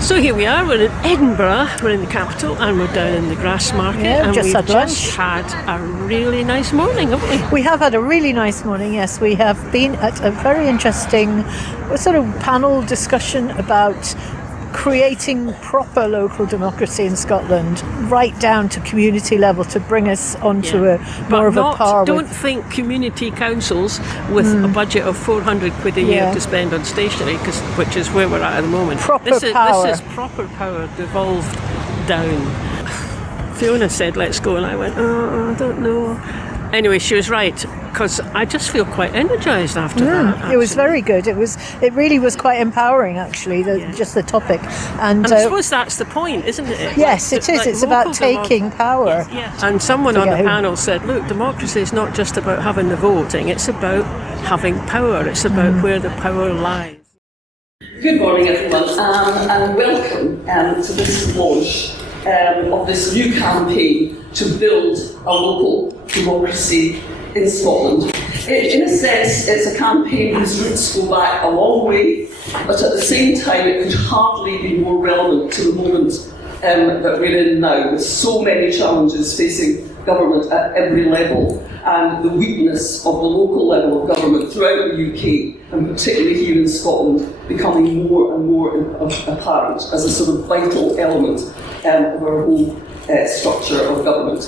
So here we are, we're in Edinburgh, we're in the capital, and we're down in the Grassmarket, and we've just had a really nice morning, haven't we? We have had a really nice morning, yes. We have been at a very interesting sort of panel discussion about creating proper local democracy in Scotland, right down to community level, to bring us onto a par. Don't think community councils with a budget of 400 quid a year to spend on stationery, which is where we're at the moment. Proper power. This is proper power devolved down. Fiona said, let's go, and I went, I don't know. Anyway, she was right, because I just feel quite energised after that. Actually. It was very good. It really was quite empowering, actually, just the topic. And I suppose that's the point, isn't it? Yes, it is. It's about taking power. Yes. And someone on the panel said, look, democracy is not just about having the voting, it's about having power. It's about where the power lies. Good morning, everyone, and welcome to this launch of this new campaign to build a local democracy in Scotland. In a sense, it's a campaign whose roots go back a long way, but at the same time it could hardly be more relevant to the moment that we're in now, with so many challenges facing government at every level, and the weakness of the local level of government throughout the UK, and particularly here in Scotland, becoming more and more apparent as a sort of vital element of our whole structure of government.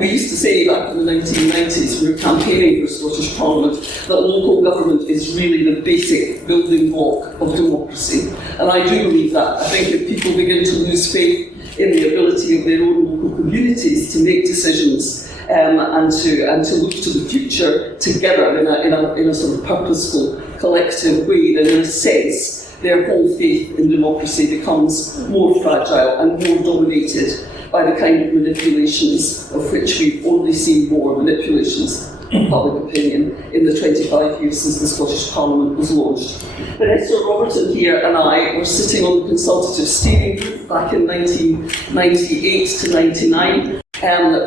We used to say back in the 1990s, we were campaigning for Scottish Parliament, that local government is really the basic building block of democracy. And I do believe that. I think if people begin to lose faith in the ability of their own local communities to make decisions and to look to the future together in a sort of purposeful, collective way, then in a sense, their whole faith in democracy becomes more fragile and more dominated by the kind of manipulations of which we've only seen more manipulations of public opinion in the 25 years since the Scottish Parliament was launched. But Esther Roberton here and I were sitting on the consultative steering group back in 1998 to 99,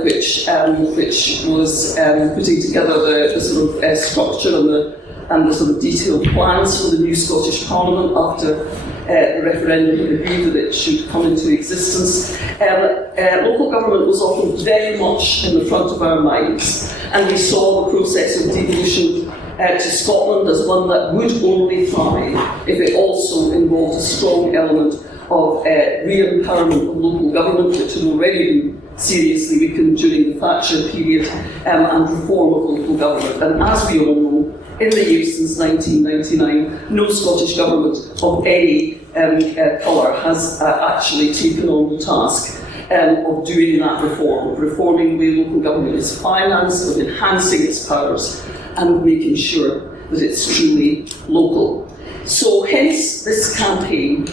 which was putting together the sort of structure and the sort of detailed plans for the new Scottish Parliament after the referendum had agreed that it should come into existence. Local government was often very much in the front of our minds, and we saw the process of devolution to Scotland as one that would only thrive if it also involved a strong element of re-empowerment of local government, which had already been seriously weakened during the Thatcher period, and reform of local government. And as we all know, in the years since 1999, no Scottish government of any colour has actually taken on the task of doing that reform, of reforming the way local government is financed, of enhancing its powers, and of making sure that it's truly local. So hence this campaign,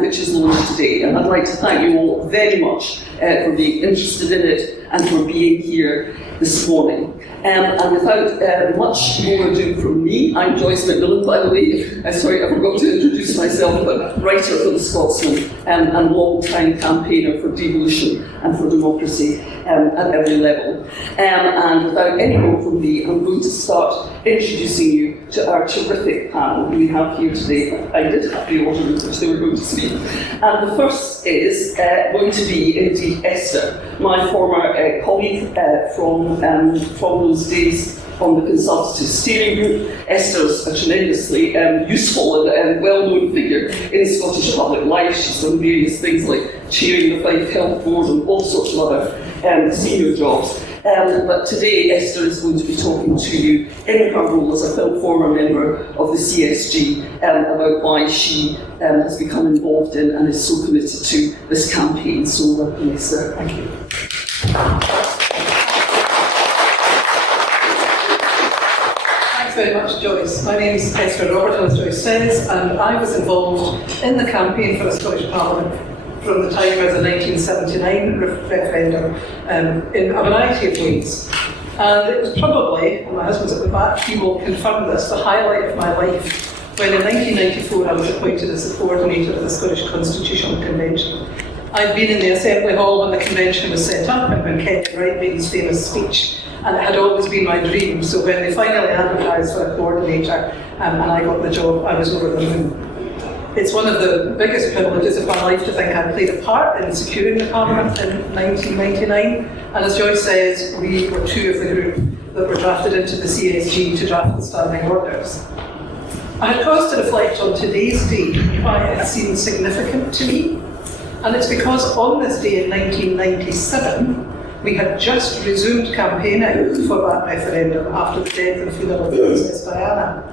which is launched today, and I'd like to thank you all very much for being interested in it and for being here this morning. And without much more ado from me, I'm Joyce McMillan, by the way. Sorry, I forgot to introduce myself, but writer for the Scotsman and long-time campaigner for devolution and for democracy at every level. And without any more from me, I'm going to start introducing you to our terrific panel who we have here today. I did have the order in which they were going to speak. And the first is going to be indeed Esther, my former colleague from those days on the consultative steering group. Esther's a tremendously useful and well-known figure in Scottish public life. She's done various things like chairing the Fife Health Board and all sorts of other senior jobs. But today Esther is going to be talking to you in her role as a former member of the CSG about why she has become involved in and is so committed to this campaign. So welcome, Esther. Thank you. Thanks very much, Joyce. My name is Esther Roberton, as Joyce says, and I was involved in the campaign for the Scottish Parliament from the time of the 1979 referendum in a variety of ways. And it was probably, and my husband's at the back, he will confirm this, the highlight of my life when in 1994 I was appointed as the coordinator of the Scottish Constitutional Convention. I'd been in the Assembly Hall when the convention was set up and when Kent Wright made his famous speech, and it had always been my dream. So when they finally advertised for a coordinator and I got the job, I was over the moon. It's one of the biggest privileges of my life to think I played a part in securing the Parliament in 1999. And as Joyce says, we were two of the group that were drafted into the CSG to draft the standing orders. I had cause to reflect on today's day, why it seemed significant to me. And it's because on this day in 1997, we had just resumed campaigning for that referendum after the death and funeral of Princess Diana.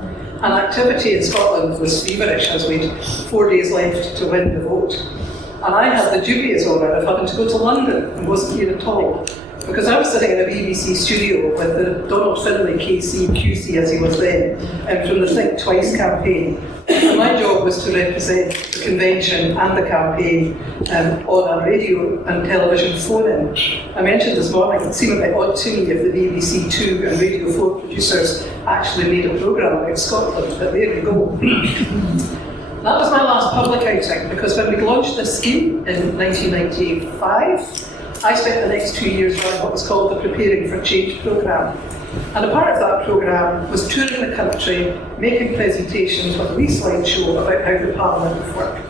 And activity in Scotland was feverish as we had 4 days left to win the vote. And I had the dubious honour of having to go to London and wasn't here at all, because I was sitting in a BBC studio with the Donald Finlay KC QC as he was then, from the Think Twice campaign. And my job was to represent the convention and the campaign on a radio and television phone-in. I mentioned this morning, it seemed a bit odd to me if the BBC 2 and Radio 4 producers actually made a programme about Scotland, but there you go. That was my last public outing, because when we launched this scheme in 1995, I spent the next 2 years running what was called the Preparing for Change programme. And a part of that programme was touring the country, making presentations with a wee slideshow about how the Parliament would work.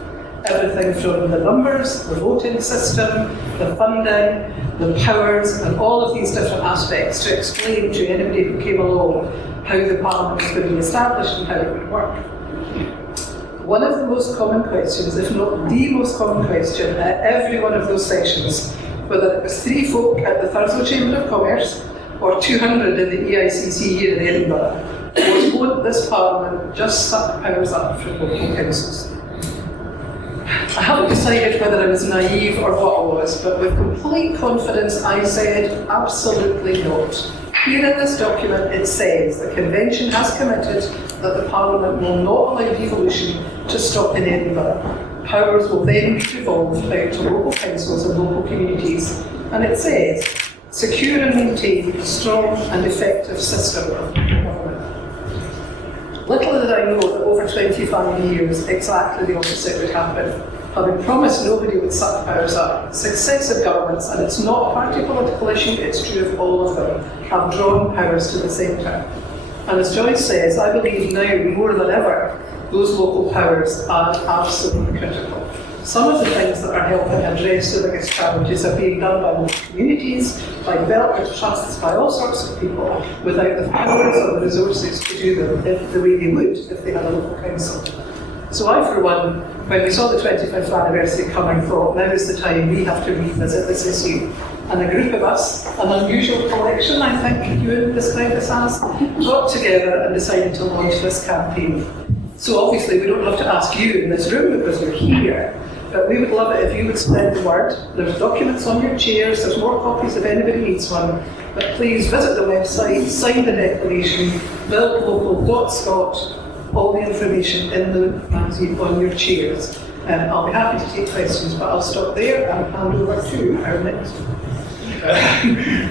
Everything from the numbers, the voting system, the funding, the powers, and all of these different aspects to explain to anybody who came along how the Parliament was going to be established and how it would work. One of the most common questions, if not the most common question at every one of those sessions, whether it was 3 folk at the Thurso Chamber of Commerce or 200 in the EICC here in Edinburgh, was won't this Parliament just suck powers up from local councils? I haven't decided whether I was naive or what I was, but with complete confidence I said, absolutely not. Here in this document it says the Convention has committed that the Parliament will not allow devolution to stop in Edinburgh. Powers will then be devolved out to local councils and local communities. And it says, secure and maintain a strong and effective system of government. Little did I know that over 25 years exactly the opposite would happen. Having promised nobody would suck powers up, successive governments, and it's not a party political issue, it's true of all of them, have drawn powers to the centre. And as Joyce says, I believe now more than ever, those local powers are absolutely critical. Some of the things that are helping address the biggest challenges are being done by local communities, by development trusts, by all sorts of people, without the powers or the resources to do them the way they would if they had a local council. So I, for one, when we saw the 25th anniversary coming, thought now is the time we have to revisit this issue. And a group of us, an unusual collection, I think Ewan described us as, got together and decided to launch this campaign. So obviously we don't have to ask you in this room because you're here, but we would love it if you would spread the word. There's documents on your chairs, there's more copies if anybody needs one, but please visit the website, sign the declaration, buildlocal.scot, all the information in the magazine on your chairs. I'll be happy to take questions, but I'll stop there and hand over to our next.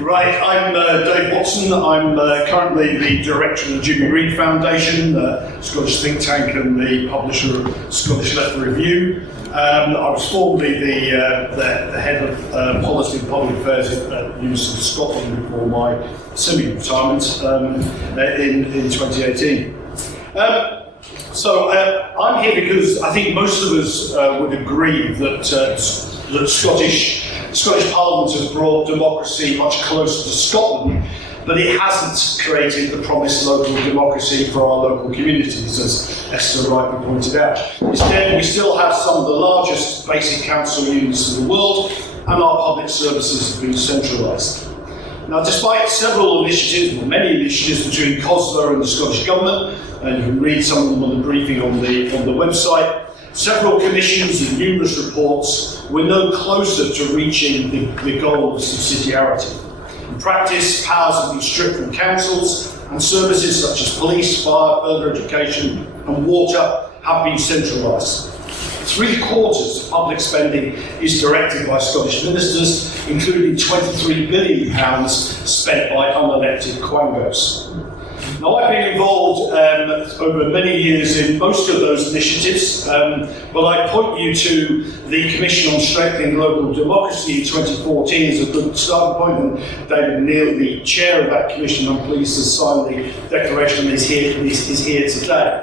Right, I'm Dave Watson. I'm currently the director of the Jimmy Reid Foundation, Scottish think tank and the publisher of Scottish Electoral Review. I was formerly the head of policy and public affairs at the University of Scotland before my semi-retirement in 2018. So I'm here because I think most of us would agree that Scottish Parliament has brought democracy much closer to Scotland, but it hasn't created the promised local democracy for our local communities, as Esther rightly pointed out. Instead, we still have some of the largest basic council units in the world, and our public services have been centralised. Now, despite several initiatives, or many initiatives between COSLA and the Scottish Government, and you can read some of them on the briefing on the website, several commissions and numerous reports, we're no closer to reaching the goal of subsidiarity. In practice, powers have been stripped from councils, and services such as police, fire, further education and water have been centralised. 3/4 of public spending is directed by Scottish ministers, including £23 billion spent by unelected quangos. Now, I've been involved over many years in most of those initiatives, but I point you to the Commission on Strengthening Local Democracy in 2014 as a good starting point, and David Neal, the chair of that commission, I'm pleased to sign the declaration, is here today.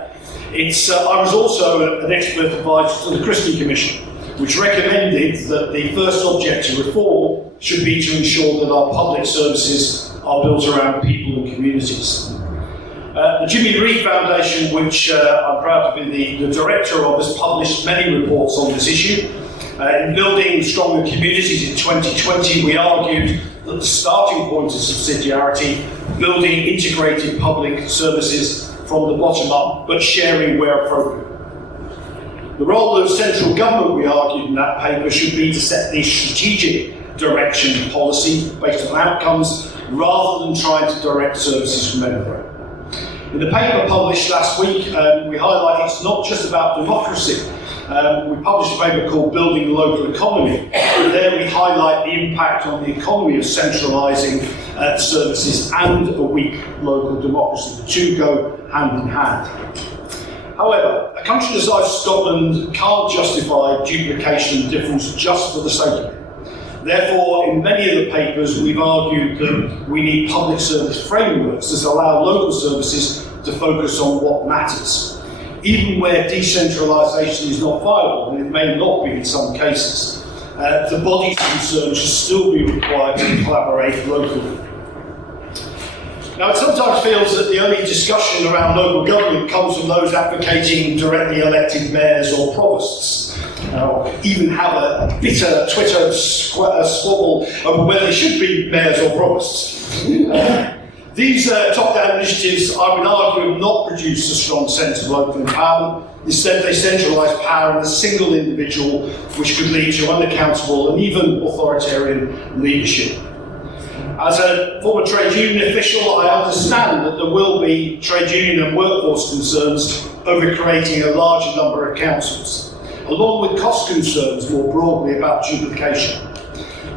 I was also an expert advisor to the Christie Commission, which recommended that the first object of reform should be to ensure that our public services are built around people and communities. The Jimmy Reid Foundation, which I'm proud to be the director of, has published many reports on this issue. In Building Stronger Communities in 2020, we argued that the starting point is subsidiarity, building integrated public services from the bottom up, but sharing where appropriate. The role of central government, we argued in that paper, should be to set the strategic direction of policy based on outcomes, rather than trying to direct services from anywhere. In the paper published last week, we highlight it's not just about democracy. We published a paper called Building the Local Economy, and there we highlight the impact on the economy of centralising services and a weak local democracy. The two go hand in hand. However, a country the size of Scotland can't justify duplication and difference just for the sake of it. Therefore, in many of the papers, we've argued that we need public service frameworks that allow local services to focus on what matters, even where decentralisation is not viable, and it may not be in some cases. The bodies concerned should still be required to collaborate locally. Now, it sometimes feels that the only discussion around local government comes from those advocating directly elected mayors or provosts, or even have a bitter Twitter squabble over whether they should be mayors or provosts. These top-down initiatives, I would argue, have not produced a strong sense of local empowerment. Instead, they centralise power in a single individual, which could lead to unaccountable and even authoritarian leadership. As a former trade union official, I understand that there will be trade union and workforce concerns over creating a larger number of councils, along with cost concerns more broadly about duplication.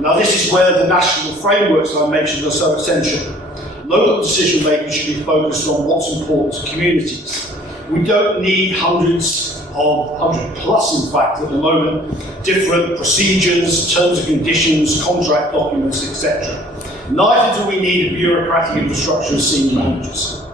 Now, this is where the national frameworks I mentioned are so essential. Local decision making should be focused on what's important to communities. We don't need hundreds of, 100 plus in fact at the moment, different procedures, terms and conditions, contract documents, etc. Neither do we need a bureaucratic infrastructure of senior managers.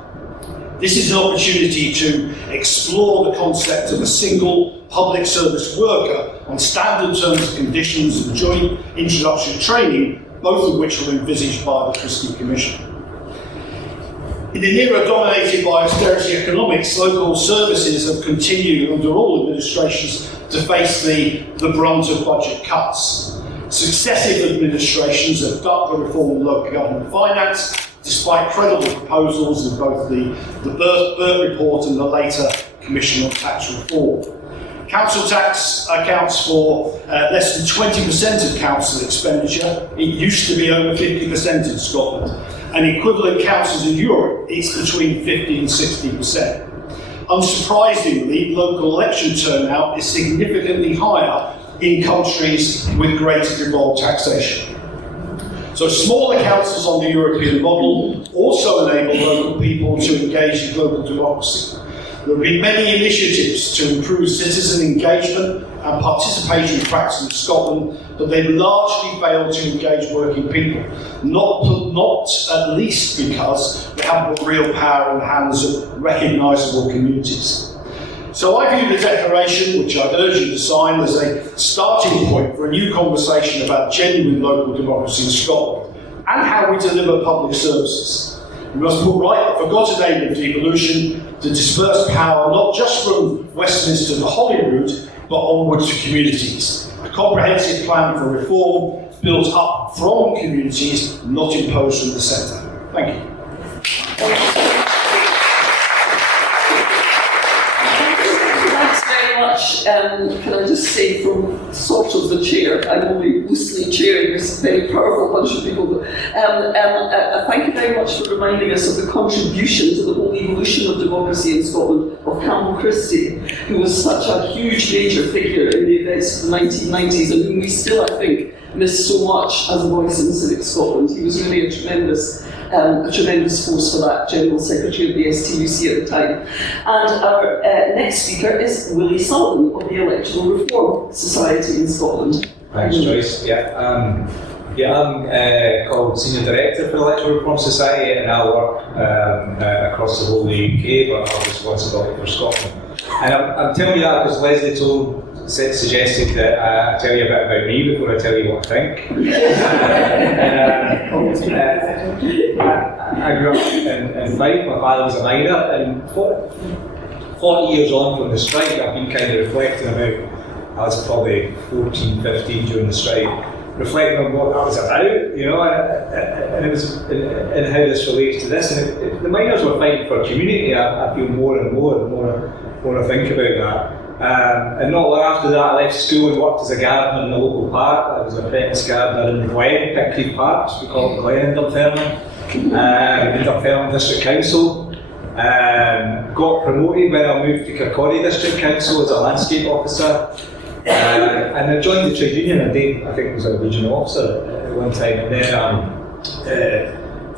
This is an opportunity to explore the concept of a single public service worker on standard terms and conditions and joint introductory training, both of which were envisaged by the Christie Commission. In an era dominated by austerity economics, local services have continued under all administrations to face the brunt of budget cuts. Successive administrations have ducked the reform of local government finance, despite credible proposals in both the Burt report and the later Commission on Tax Reform. Council tax accounts for less than 20% of council expenditure. It used to be over 50% in Scotland. And equivalent councils in Europe, it's between 50 and 60%. Unsurprisingly, local election turnout is significantly higher in countries with greater devolved taxation. So smaller councils on the European model also enable local people to engage in local democracy. There have been many initiatives to improve citizen engagement and participatory practice in Scotland, but they've largely failed to engage working people, not at least because they haven't got real power in the hands of recognisable communities. So I view the declaration, which I'd urge you to sign, as a starting point for a new conversation about genuine local democracy in Scotland and how we deliver public services. We must put right the forgotten aim of devolution to disperse power not just from Westminster to Holyrood, but onwards to communities. A comprehensive plan for reform built up from communities, not imposed from the centre. Thank you. Can I just say from sort of the chair, I'm only loosely chairing this very powerful bunch of people, but thank you very much for reminding us of the contribution to the whole evolution of democracy in Scotland of Campbell Christie, who was such a huge major figure in the events of the 1990s and whom we still, I think, miss so much as a voice in Civic Scotland. He was really a tremendous force for that, General Secretary of the STUC at the time. And our next speaker is Willie Sullivan of the Electoral Reform Society in Scotland. Thanks, Joyce. I'm called Senior Director for the Electoral Reform Society, and I work across the whole of the UK, but I have responsibility for Scotland. And I'm telling you that because Lesley suggested that I tell you a bit about me before I tell you what I think. I grew up in Fife. My father was a miner, and 40 years on from the strike, I've been kind of reflecting about, I was probably 14, 15 during the strike, reflecting on what that was about, you know, and it was, and how this relates to this. And the miners were fighting for community. I feel more and more when I think about that. And not long after that, I left school and worked as a gardener in the local park. I was an apprentice gardener in the Glen, Pickcreek Park, we call it Glen in Dunfermline, in Dunfermline District Council. Got promoted when I moved to Kirkcaldy District Council as a landscape officer. And I joined the trade union. I think I was a regional officer at one time, and then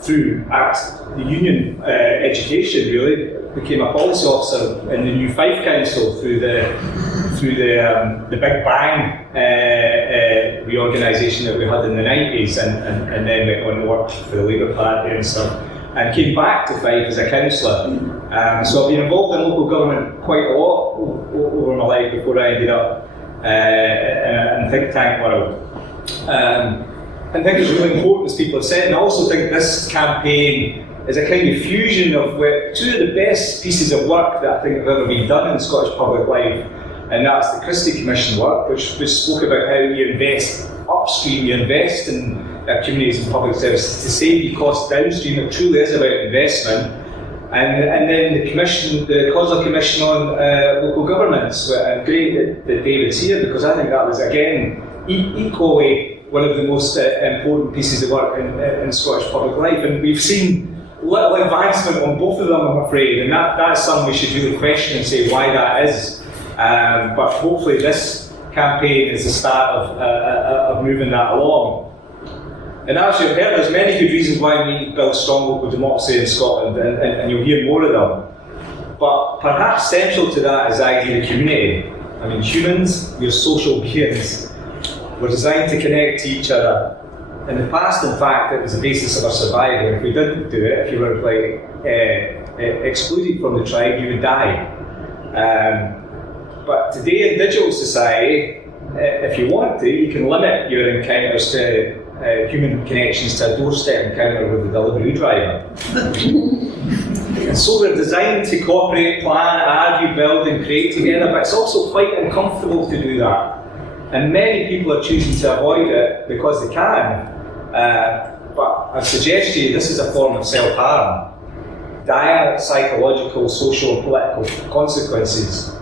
through the union education, really became a policy officer in the new Fife Council through the Big Bang reorganisation that we had in the 90s, and then went on to work for the Labour Party and stuff, and came back to Fife as a councillor. So I've been involved in local government quite a lot over my life before I ended up in think tank world. I think it's really important, as people have said, and I also think this campaign is a kind of fusion of two of the best pieces of work that I think have ever been done in Scottish public life, and that's the Christie Commission work, which spoke about how you invest upstream, you invest in communities and public services to save you costs downstream. It truly is about investment. And then the COSLA Commission on local governments, and great that David's here, because I think that was, again, equally one of the most important pieces of work in Scottish public life. And we've seen little advancement on both of them, I'm afraid, and that's something we should really question and say why that is. But hopefully this campaign is the start of moving that along. And as you've heard, there's many good reasons why we need to build strong local democracy in Scotland, and you'll hear more of them. But perhaps central to that is the idea of community. I mean, humans, we're social beings. We're designed to connect to each other. In the past, in fact, it was the basis of our survival. If we didn't do it, if you were excluded from the tribe, you would die. But today in digital society, if you want to, you can limit your encounters to human connections to a doorstep encounter with a delivery driver. And so we're designed to cooperate, plan, argue, build and create together, but it's also quite uncomfortable to do that. And many people are choosing to avoid it because they can. But I suggest to you, this is a form of self-harm. Dire psychological, social and political consequences.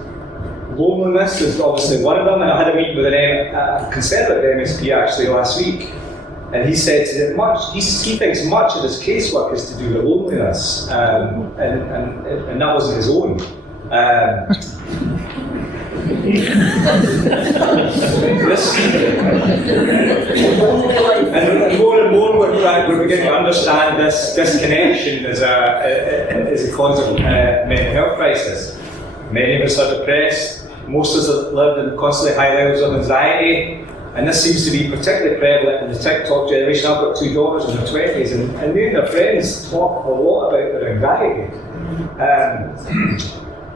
Loneliness is obviously one of them, and I had a meeting with a Conservative MSP actually last week, and he said he thinks much of his casework is to do with loneliness, and that wasn't his own. And more and more we're beginning to understand this connection as a cause of mental health crisis. Many of us are depressed. Most of us have lived in constantly high levels of anxiety, and this seems to be particularly prevalent in the TikTok generation. I've got two daughters in their 20s, and they and their friends talk a lot about their anxiety.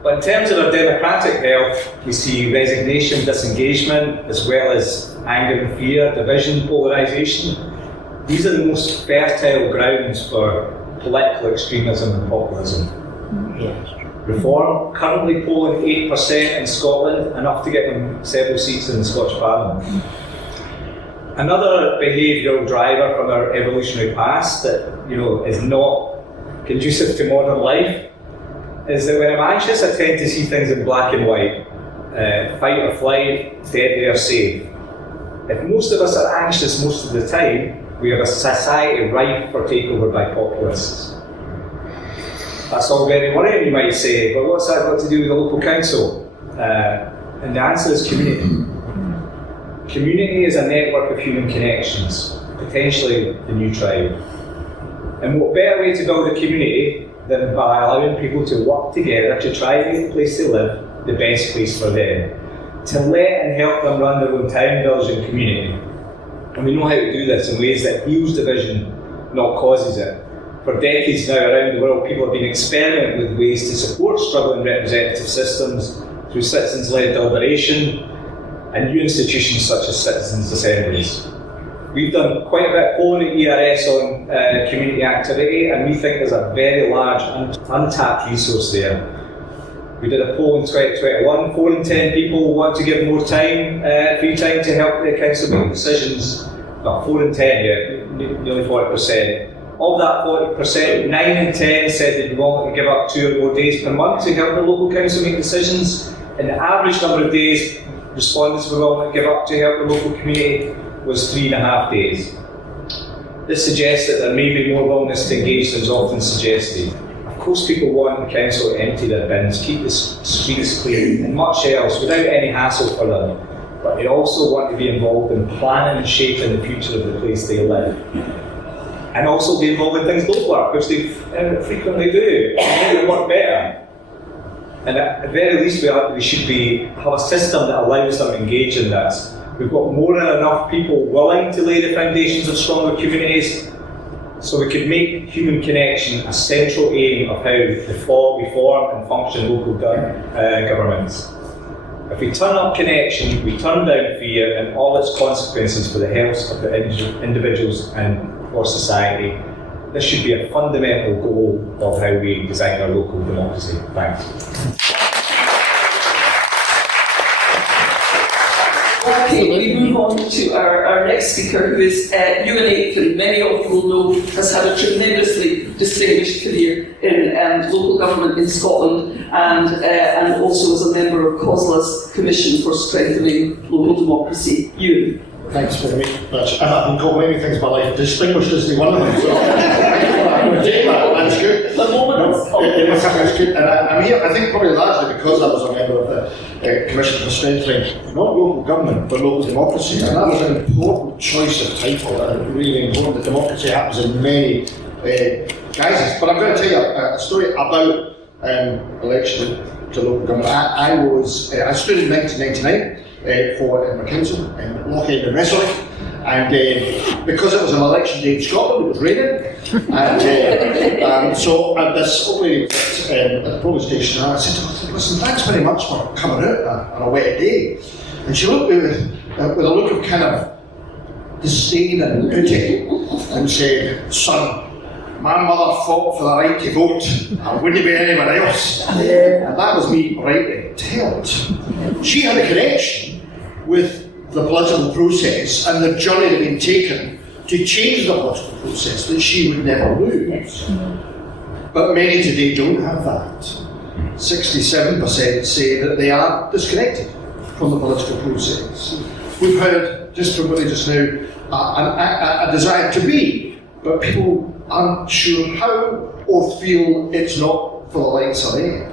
But in terms of our democratic health, we see resignation, disengagement, as well as anger and fear, division, polarisation. These are the most fertile grounds for political extremism and populism. Reform, currently polling 8% in Scotland, enough to get them several seats in the Scottish Parliament. Another behavioural driver from our evolutionary past that is not conducive to modern life is that when I'm anxious, I tend to see things in black and white. Fight or flight, deadly or safe. If most of us are anxious most of the time, we have a society ripe for takeover by populists. That's all very worrying, you might say, but what's that got to do with the local council? And the answer is community. Community is a network of human connections, potentially the new tribe. And what better way to build a community than by allowing people to work together to try to make the place they live the best place for them, to let and help them run their own town, village and community. And we know how to do this in ways that heals division, not causes it. For decades now around the world, people have been experimenting with ways to support struggling representative systems through citizens-led deliberation, and new institutions such as citizens' assemblies. We've done quite a bit of polling at ERS on community activity, and we think there's a very large untapped resource there. We did a poll in 2021, 4 in 10 people want to give more time, free time to help the council make decisions. Well, 4 in 10, yeah, nearly 40%. Of that 40%, 9 in 10 said they'd be willing to give up 2 or more days per month to help the local council make decisions. And the average number of days respondents were willing to give up to help the local community was 3.5 days. This suggests that there may be more willingness to engage than is often suggested. Of course, people want the council to empty their bins, keep the streets clear, and much else without any hassle for them. But they also want to be involved in planning and shaping the future of the place they live. And also be involved in things don't work, which they frequently do, and make them work better. And at the very least, we should have a system that allows them to engage in this. We've got more than enough people willing to lay the foundations of stronger communities, so we could make human connection a central aim of how we form and function local governments. If we turn up connection, we turn down fear and all its consequences for the health of the individuals and for society. This should be a fundamental goal of how we design our local democracy. Thanks. Okay, we move on to our next speaker, who is Ewan Aitken. Many of you will know has had a tremendously distinguished career in local government in Scotland, and also as a member of COSLA's Commission for Strengthening Local Democracy. Ewan. Thanks very much. I've been called many things in my life. Distinguished isn't one of them, so I'm going to take that. That's good. The moment That's good. And I'm here, I think, probably largely because I was a member of the Commission for Strengthening not local government but local democracy, and that was an important choice of title, and really important that democracy happens in many guises. But I'm going to tell you a story about election to local government. I stood in 1999. For Edinburgh Council in Lochend and Wrestling, and because it was an election day in Scotland, it was raining, and so at this old lady at the polling station, I said to her, "Listen, thanks very much for coming out on a wet day." And she looked at me with a look of kind of disdain and pity, and said, "Son, my mother fought for the right to vote. I wouldn't be anyone else." And that was me rightly told. She had a connection with the political process and the journey that had been taken to change the political process that she would never lose. But many today don't have that. 67% say that they are disconnected from the political process. We've heard, just from Willie just now, a desire to be, but people aren't sure how or feel it's not for the lights of air.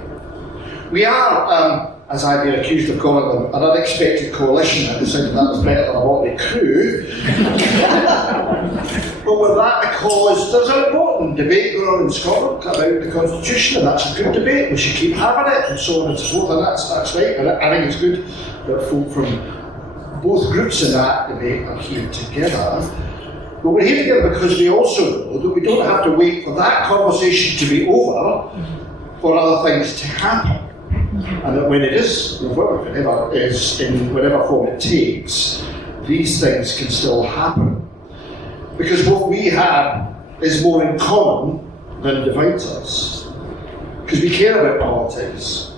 We are, as I've been accused of calling them, an unexpected coalition. I decided that was better than a motley crew. But with that, because there's an important debate going on in Scotland about the Constitution, and that's a good debate, we should keep having it, and so on and so forth, and that's right. And I think it's good that folk from both groups in that debate are here together. But we're here together because we also know that we don't have to wait for that conversation to be over for other things to happen. And that when it is over, whenever is in whatever form it takes, these things can still happen. Because what we have is more in common than divides us. Because we care about politics,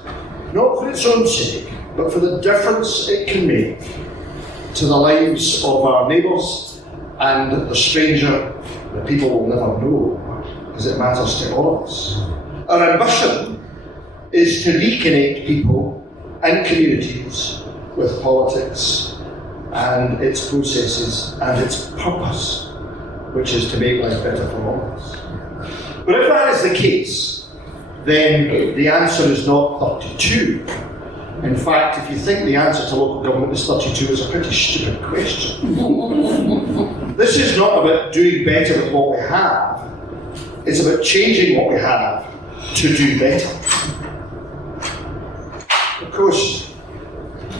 not for its own sake, but for the difference it can make to the lives of our neighbours and the stranger that people will never know, because it matters to all of us. Our ambition is to reconnect people and communities with politics and its processes and its purpose, which is to make life better for all of us. But if that is the case, then the answer is not 32. In fact, if you think the answer to local government is 32, it's a pretty stupid question. This is not about doing better with what we have, it's about changing what we have to do better. Of course,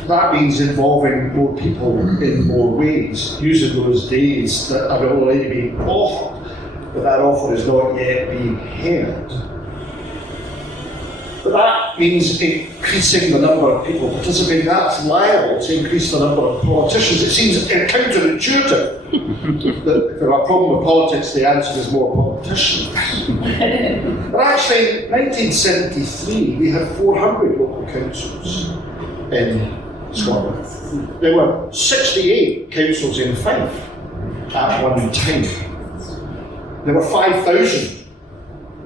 that means involving more people in more ways, using those days that have already been offered, but that offer is not yet being heard. But that means increasing the number of people participating. That's liable to increase the number of politicians. It seems counterintuitive that if there are a problem with politics, the answer is more politicians. But actually, in 1973, we had 400 local councils in Scotland. There were 68 councils in Fife at one time. There were 5,000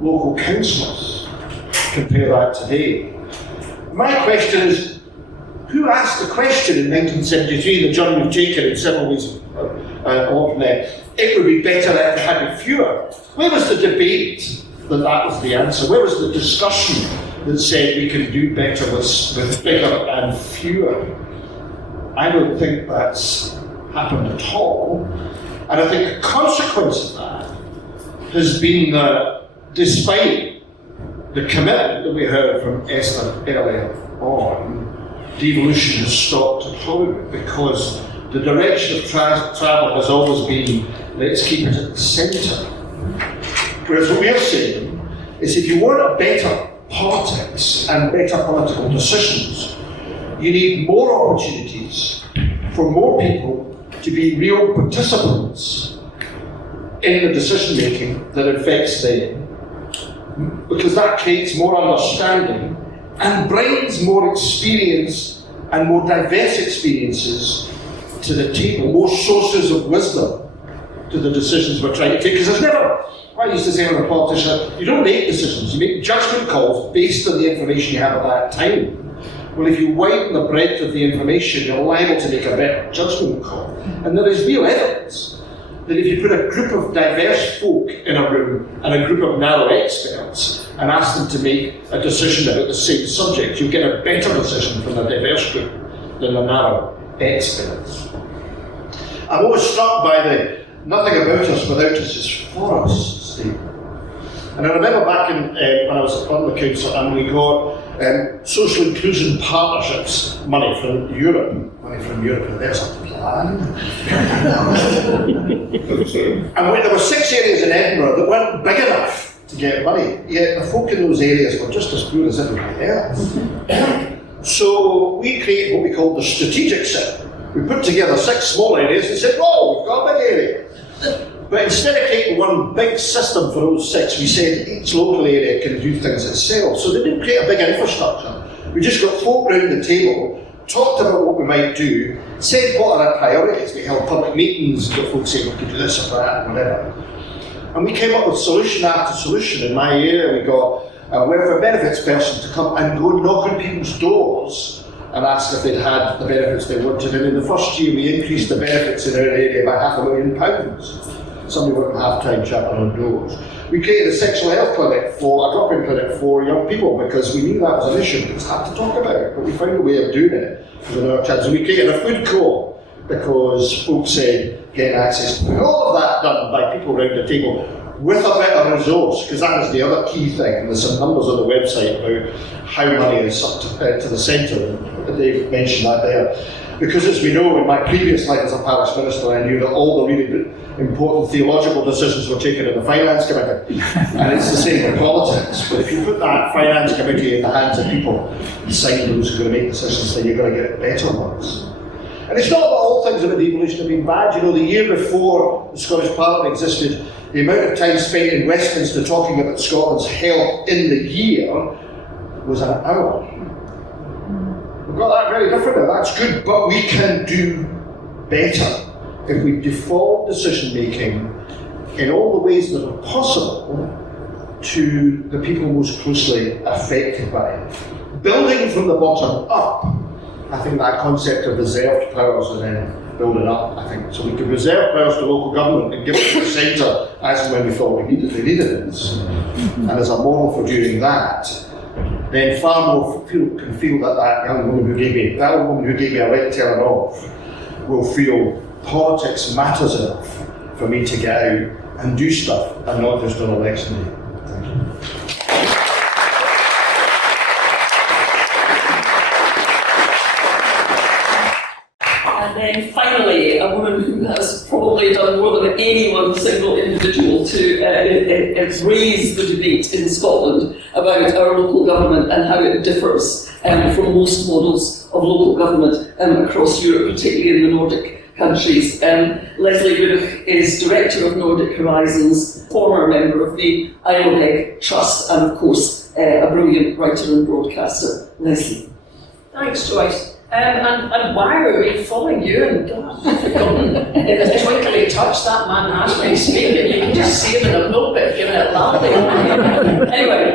local councillors. Compare that today. My question is, who asked the question in 1973, the journey we've taken in several ways it would be better if they had fewer? Where was the debate that was the answer? Where was the discussion that said we can do better with bigger and fewer? I don't think that's happened at all. And I think the consequence of that has been that despite the commitment that we heard from Esther earlier on, devolution has stopped at home because the direction of travel has always been, let's keep it at the centre. Whereas what we're saying is if you want a better politics and better political decisions, you need more opportunities for more people to be real participants in the decision making that affects them, because that creates more understanding and brings more experience and more diverse experiences to the table, more sources of wisdom to the decisions we're trying to take. Because there's never, I used to say when a politician, you don't make decisions, you make judgment calls based on the information you have at that time. Well, if you widen the breadth of the information, you're liable to make a better judgment call. And there is real evidence that if you put a group of diverse folk in a room and a group of narrow experts and ask them to make a decision about the same subject, you'll get a better decision from the diverse group than the narrow experts. I'm always struck by the nothing about us without us is for us statement. And I remember back in, when I was on the council and we got social inclusion partnerships money from Europe. And there's a plan. And there were 6 areas in Edinburgh that weren't big enough to get money, yet the folk in those areas were just as poor as everybody else. So we created what we called the strategic set. We put together 6 small areas and said, oh, we've got a big area. But instead of creating one big system for those 6, we said each local area can do things itself. So they didn't create a big infrastructure. We just got folk round the table, talked about what we might do, said what are our priorities. We held public meetings, got folks saying we could do this or that, whatever. And we came up with solution after solution. In my area, we got a welfare benefits person to come and go knock on people's doors and ask if they'd had the benefits they wanted. And in the first year, we increased the benefits in our area by £500,000. Somebody working half-time chapping on doors. We created a sexual health clinic, a drop-in clinic for young people, because we knew that was an issue. It's hard to talk about, but we found a way of doing it for the Nordic Horizons. We created a food co-op because folks said getting access to food. All of that done by people around the table with a better resource, because that is the other key thing. And there's some numbers on the website about how money is to the centre, and Dave mentioned that there. Because as we know, in my previous life as a parish minister, I knew that all the really important theological decisions were taken in the finance committee. And it's the same with politics. But if you put that finance committee in the hands of people, decide those who are going to make decisions, then you're going to get better ones. And it's not that all things about devolution have been bad. You know, the year before the Scottish Parliament existed, the amount of time spent in Westminster talking about Scotland's health in the year was an hour. We've got that very different now, that's good, but we can do better if we default decision making in all the ways that are possible to the people most closely affected by it. Building from the bottom up, I think that concept of reserved powers and then building up, I think. So we can reserve powers to local government and give it to the centre as and when we thought they needed it. And as a model for doing that, then far more people can feel that that young woman who gave me, that old woman who gave me a right to turn off, will feel politics matters enough for me to get out and do stuff and not just on election day. Thank you. And then finally, a woman who has probably done more than any one single individual to it raised the debate in Scotland about our local government and how it differs from most models of local government across Europe, particularly in the Nordic countries. Lesley Riddoch is Director of Nordic Horizons, former member of the Isle of Egg Trust, and of course a brilliant writer and broadcaster. Lesley. Thanks, Joyce. And why are we following you? And God, I've forgotten the twinkly touch that man has when he's speaking. You can just see him in the pulpit giving it loudly. Anyway,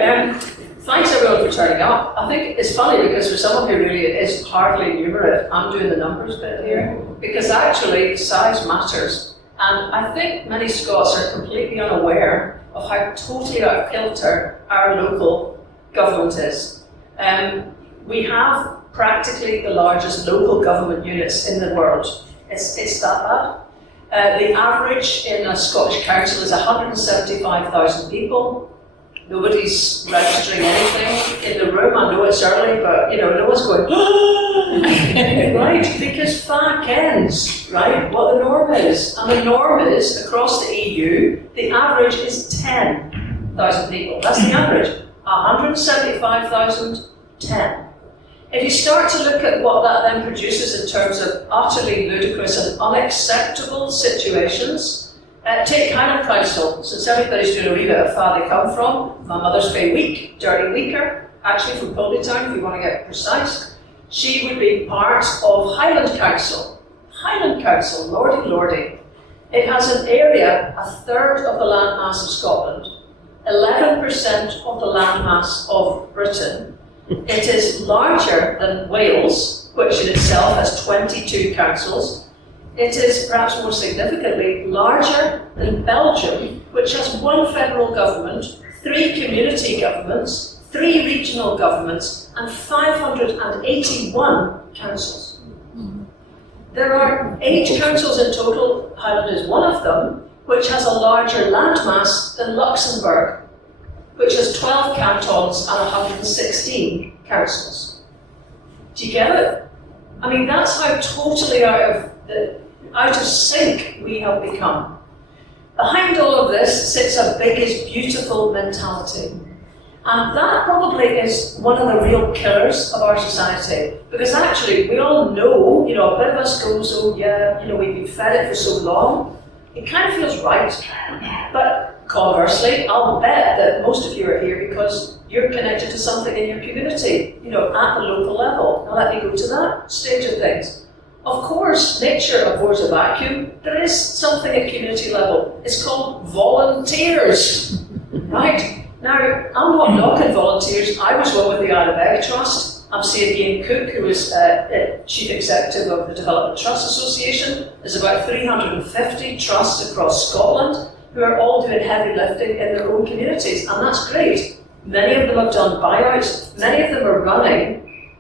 thanks everyone for turning up. I think it's funny because for someone who really is hardly numerate, I'm doing the numbers bit here, because actually size matters. And I think many Scots are completely unaware of how totally out of kilter our local government is. We have practically the largest local government units in the world. It's that bad. The average in a Scottish council is 175,000 people. Nobody's registering anything in the room. I know it's early, but no one's going, right? Because fact ends, right? What the norm is. And the norm is, across the EU, the average is 10,000 people. That's the average. 175,000, 10. If you start to look at what that then produces in terms of utterly ludicrous and unacceptable situations, take Highland Council, since everybody's doing a wee bit of how they come from. My mother's Fay Week, Dirty Weaker, actually from Pulbetown if you want to get precise. She would be part of Highland Council. Highland Council, lordy lordy. It has an area, a third of the landmass of Scotland, 11% of the landmass of Britain. It is larger than Wales, which in itself has 22 councils. It is, perhaps more significantly, larger than Belgium, which has one federal government, 3 community governments, 3 regional governments, and 581 councils. There are 8 councils in total. Highland is one of them, which has a larger landmass than Luxembourg, which has 12 cantons and 116 councils. Do you get it? I mean, that's how totally out of sync we have become. Behind all of this sits a big is beautiful mentality. And that probably is one of the real killers of our society. Because actually, we all know, a bit of us goes, oh yeah, we've been fed it for so long. It kind of feels right. But conversely, I'll bet that most of you are here because you're connected to something in your community, at the local level. Now let me go to that stage of things. Of course, nature abhors a vacuum. There is something at community level. It's called volunteers, right? Now, I'm not knocking volunteers. I was one with the Isle of Egg Trust. I'm seeing Ian Cook, who is Chief Executive of the Development Trust Association. There's about 350 trusts across Scotland who are all doing heavy lifting in their own communities, and that's great. Many of them have done buyouts. Many of them are running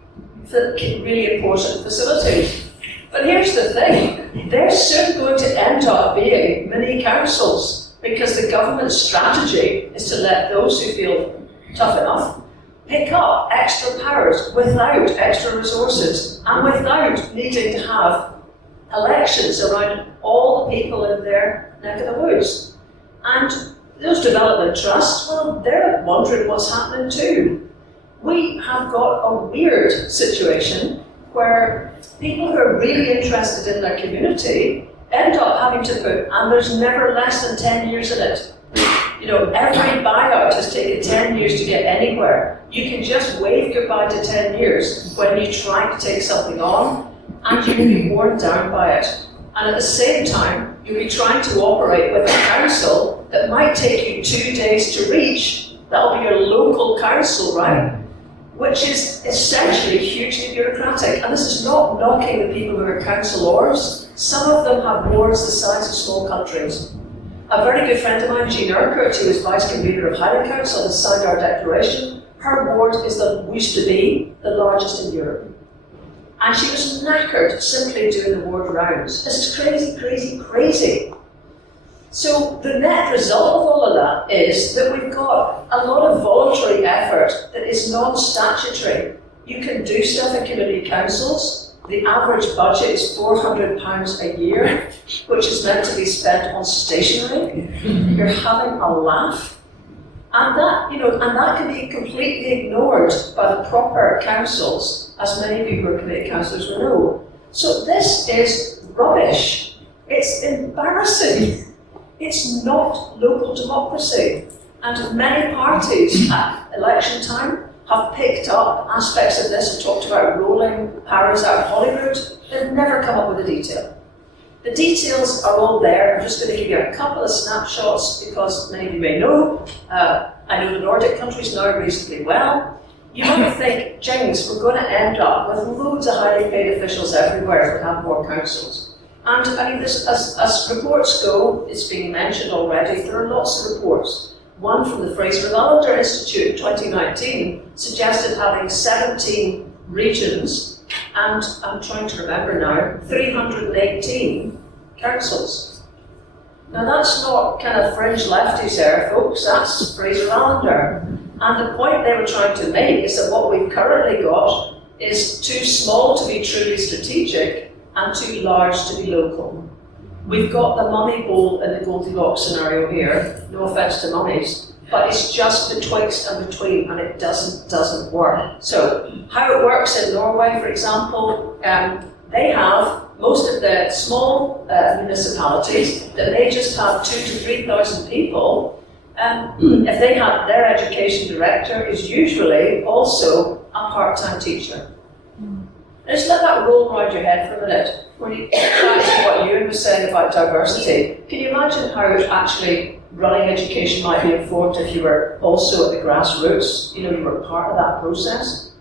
for really important facilities. But here's the thing, they're soon going to end up being mini councils because the government's strategy is to let those who feel tough enough pick up extra powers without extra resources and without needing to have elections around all the people in their neck of the woods. And those development trusts, well, they're wondering what's happening too. We have got a weird situation where people who are really interested in their community end up having to put, and there's never less than 10 years in it. Every buyout has taken 10 years to get anywhere. You can just wave goodbye to 10 years when you try to take something on, and you will be worn down by it. And at the same time, you'll be trying to operate with a council that might take you 2 days to reach. That'll be your local council, right? Which is essentially hugely bureaucratic. And this is not knocking the people who are councillors. Some of them have wards the size of small countries. A very good friend of mine, Jean Urquhart, who is vice convener of Highland Council, has signed our declaration. Her ward used to be the largest in Europe. And she was knackered simply doing the ward rounds. This is crazy, crazy, crazy. So the net result of all of that is that we've got a lot of voluntary effort that is non-statutory. You can do stuff in community councils, The average budget is £400 a year, which is meant to be spent on stationery. You're having a laugh. And that, and that can be completely ignored by the proper councils, as many of you who are committee councillors will know. So this is rubbish. It's embarrassing. It's not local democracy. And many parties at election time have picked up aspects of this and talked about rolling powers out of Holyrood. They've never come up with a detail. The details are all there. I'm just going to give you a couple of snapshots because many of you may know. I know the Nordic countries now reasonably well. You might think, Jings, we're going to end up with loads of highly paid officials everywhere if we have more councils. And I mean, this, as reports go, it's been mentioned already, there are lots of reports. One from the Fraser-Allander Institute in 2019 suggested having 17 regions and, I'm trying to remember now, 318 councils. Now that's not kind of fringe lefties there, folks, that's Fraser-Allander. And the point they were trying to make is that what we've currently got is too small to be truly strategic and too large to be local. We've got the mummy bowl in the Goldilocks scenario here, no offence to mummies, but it's just betwixt and between and it doesn't work. So how it works in Norway, for example, they have most of the small municipalities that they just have 2,000 to 3,000 people. If they have their education director is usually also a part-time teacher. Just let that roll around your head for a minute. When you get back to what Ewan was saying about diversity, can you imagine how actually running education might be informed if you were also at the grassroots, you were part of that process?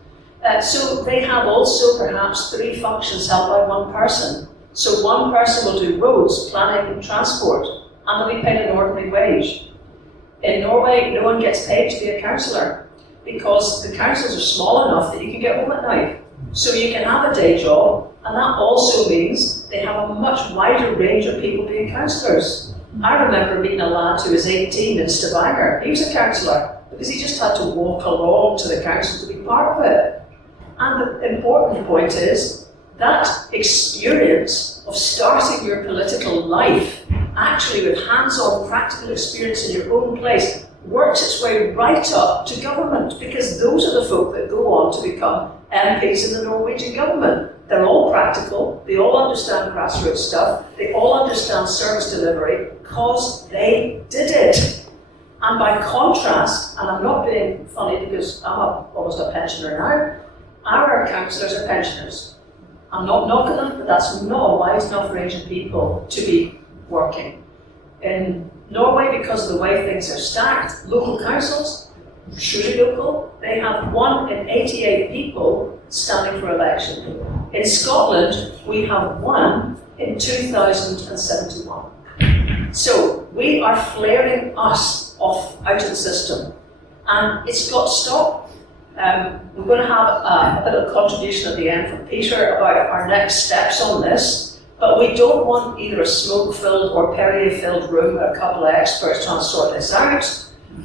So they have also perhaps 3 functions held by one person. So one person will do roads, planning and transport, and they'll be paid an ordinary wage. In Norway, no one gets paid to be a councillor because the councils are small enough that you can get home at night. So you can have a day job, and that also means they have a much wider range of people being councillors. I remember meeting a lad who was 18 in Stavanger. He was a councillor because he just had to walk along to the council to be part of it. And the important point is that experience of starting your political life, actually with hands-on practical experience in your own place, works its way right up to government, because those are the folk that go on to become MPs in the Norwegian government. They're all practical, they all understand grassroots stuff, they all understand service delivery, because they did it. And by contrast, and I'm not being funny because I'm almost a pensioner now, our councillors are pensioners. I'm not knocking them, but that's not a wide enough range of people to be working. In Norway, because of the way things are stacked, local councils, truly local, they have 1 in 88 people standing for election. In Scotland, we have 1 in 2,071. So we are flaring us off out of the system, and it's got to stop. We're going to have a bit of contribution at the end from Peter about our next steps on this. But we don't want either a smoke-filled or Perrier-filled room with a couple of experts trying to sort this out.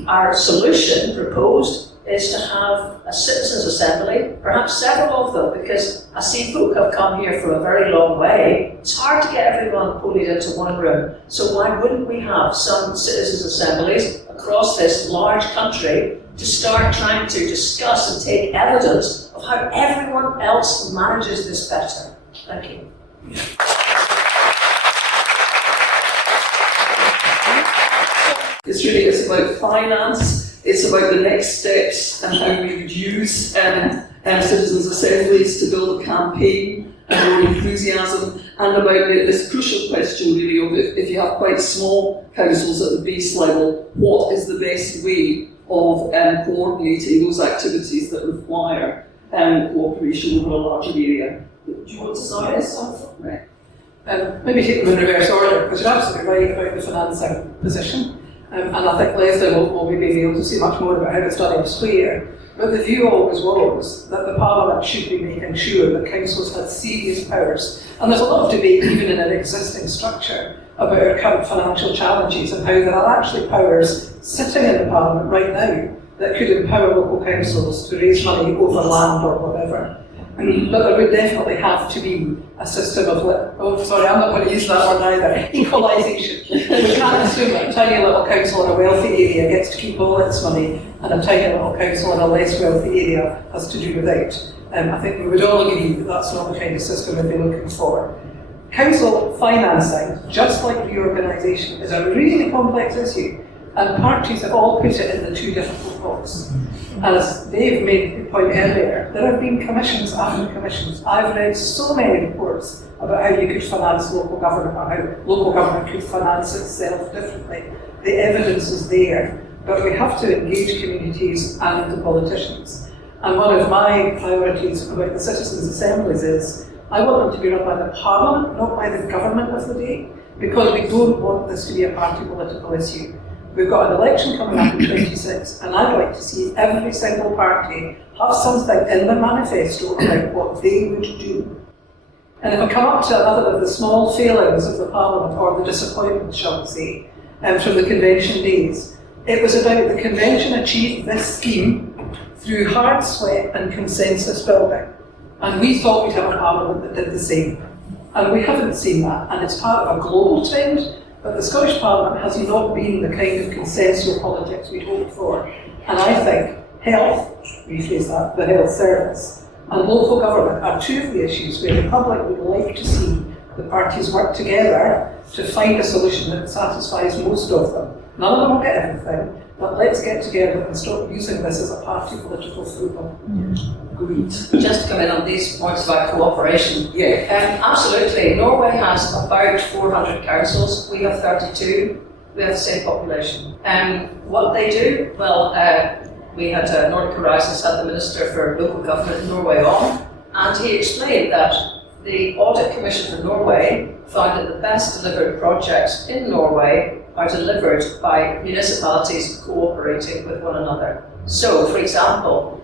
Our solution proposed is to have a citizens' assembly, perhaps several of them, because I see folk have come here from a very long way. It's hard to get everyone pulled into one room. So why wouldn't we have some citizens' assemblies across this large country to start trying to discuss and take evidence of how everyone else manages this better? Thank you. It's about finance, it's about the next steps and how we would use citizens' assemblies to build a campaign and more enthusiasm, and about this crucial question really of if you have quite small councils at the base level, what is the best way of coordinating those activities that require cooperation over a larger area. Do you want to start this? Right. Maybe take them in reverse order, because you're absolutely right about the financing position. And I think Lesley will be able to see much more about how it's done elsewhere. But the view always was that the Parliament should be making sure that councils had serious powers. And there's a lot of debate, even in an existing structure, about our current financial challenges and how there are actually powers sitting in the Parliament right now that could empower local councils to raise money over land or whatever. there would definitely have to be a system of, I'm not going to use that word either, equalisation. We can't assume that a tiny little council in a wealthy area gets to keep all its money and a tiny little council in a less wealthy area has to do without. I think we would all agree that that's not the kind of system we'd be looking for. Council financing, just like reorganisation, is a really complex issue, and parties have all put it in the two difficult pots. And as Dave made the point earlier, there have been commissions after commissions. I've read so many reports about how you could finance local government, or how local government could finance itself differently. The evidence is there, but we have to engage communities and the politicians. And one of my priorities about the citizens' assemblies is I want them to be run by the Parliament, not by the government of the day, because we don't want this to be a party political issue. We've got an election coming up in 26, and I'd like to see every single party have something in their manifesto about what they would do. And if I come up to another of the small failings of the Parliament, or the disappointment, shall we say, from the convention days, it was about the convention achieved this scheme through hard sweat and consensus building. And we thought we'd have a Parliament that did the same. And we haven't seen that, and it's part of a global trend, but the Scottish Parliament has not been the kind of consensual politics we'd hoped for. And I think health, rephrase that, the health service, and local government are two of the issues where the public would like to see the parties work together to find a solution that satisfies most of them. None of them will get everything, but let's get together and stop using this as a party political football. Agreed. Just to come in on these points about cooperation. Absolutely. Norway has about 400 councils. We have 32. We have the same population. What they do, well, we had Nordic Horizons had the Minister for Local Government in Norway on, and he explained that the Audit Commission for Norway found that the best delivered projects in Norway are delivered by municipalities cooperating with one another. So, for example,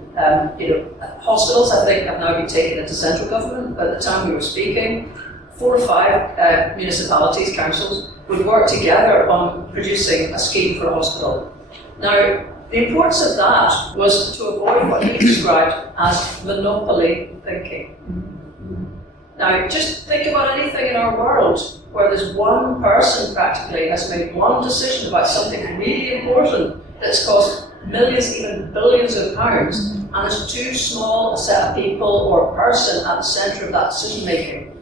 hospitals, I think, have now been taken into central government. At the time we were speaking, 4 or 5 municipalities, councils, would work together on producing a scheme for a hospital. Now, the importance of that was to avoid what he described as monopoly thinking. Now, just think about anything in our world where there's one person practically has made one decision about something really important that's cost millions, even billions of pounds, and there's too small a set of people or person at the centre of that decision making.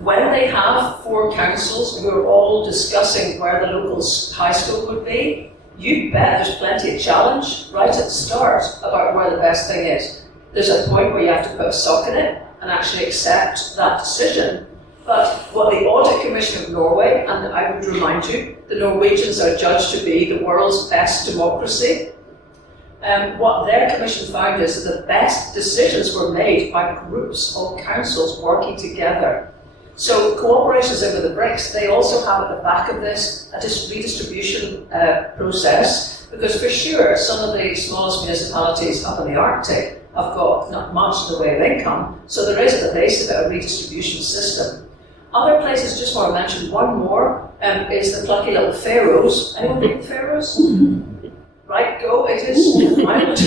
When they have 4 councils who are all discussing where the local high school would be, you bet there's plenty of challenge right at the start about where the best thing is. There's a point where you have to put a sock in it and actually accept that decision. But what the Audit Commission of Norway, and I would remind you, the Norwegians are judged to be the world's best democracy. What their commission found is that the best decisions were made by groups of councils working together. So cooperations over the BRICS, they also have at the back of this a redistribution process, because for sure some of the smallest municipalities up in the Arctic have got not much in the way of income, so there is at the base of it a redistribution system. Other places, just want to mention one more, is the plucky little Faroes. Anyone been the Faroes? Right, go, it is an island,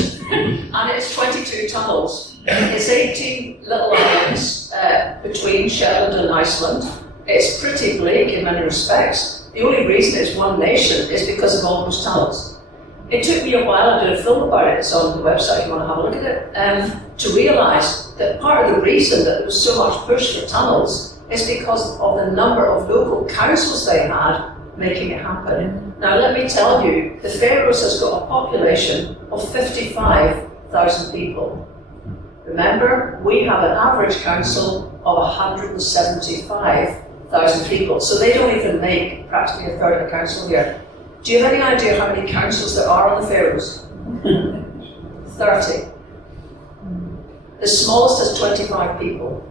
and it's 22 tunnels. It's 18 little islands between Shetland and Iceland. It's pretty bleak in many respects. The only reason it's one nation is because of all those tunnels. It took me a while, I did a film about it, it's on the website if you want to have a look at it, to realise that part of the reason that there was so much push for tunnels is because of the number of local councils they had making it happen. Now let me tell you, the Faroes has got a population of 55,000 people. Remember, we have an average council of 175,000 people, so they don't even make practically a third of the council here. Do you have any idea how many councils there are on the Faroes? 30. The smallest has 25 people.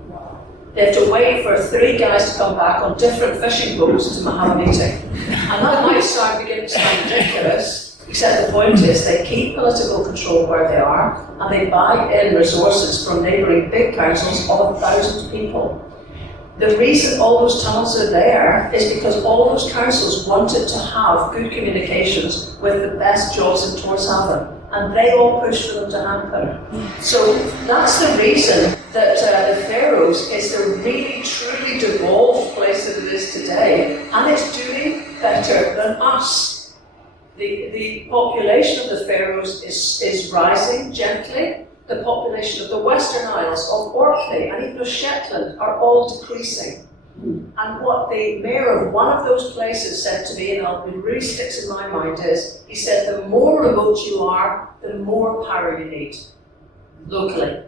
They have to wait for 3 guys to come back on different fishing boats to have a meeting. And that might begin to sound ridiculous, except the point is they keep political control where they are, and they buy in resources from neighbouring big councils of 1,000 people. The reason all those tunnels are there is because all those councils wanted to have good communications with the best jobs in Torshaven. and they all pushed for them to happen. So that's the reason that the Faroes is the really truly devolved place that it is today, and it's doing better than us. The population of the Faroes is rising gently. The population of the Western Isles, of Orkney, and even of Shetland are all decreasing. And what the mayor of one of those places said to me, and it really sticks in my mind, is he said, the more remote you are, the more power you need locally.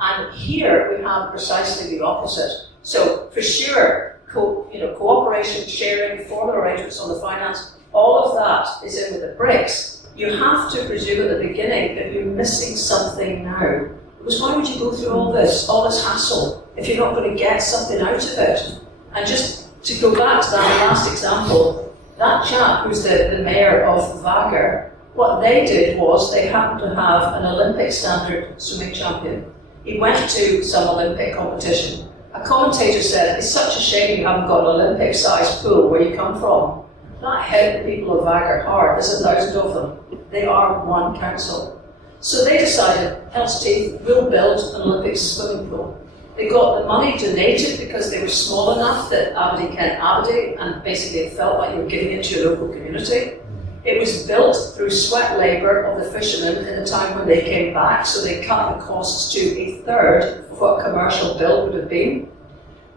And here we have precisely the opposite. So for sure, cooperation, sharing, formal arrangements on the finance, all of that is in with the bricks. You have to presume at the beginning that you're missing something now. Because why would you go through all this hassle, if you're not going to get something out of it? And just to go back to that last example, that chap who's the mayor of Vagar, what they did was they happened to have an Olympic standard swimming champion. He went to some Olympic competition. A commentator said, it's such a shame you haven't got an Olympic-sized pool where you come from. That hit the people of Vagar hard. There's 1,000 of them. They are one council. So they decided, Hell's Teeth, we'll build an Olympic swimming pool. They got the money donated because they were small enough that Aberdeen Kent Aberdeen, and basically it felt like you were giving it to your local community. It was built through sweat labour of the fishermen in the time when they came back, so they cut the costs to a third of what a commercial build would have been.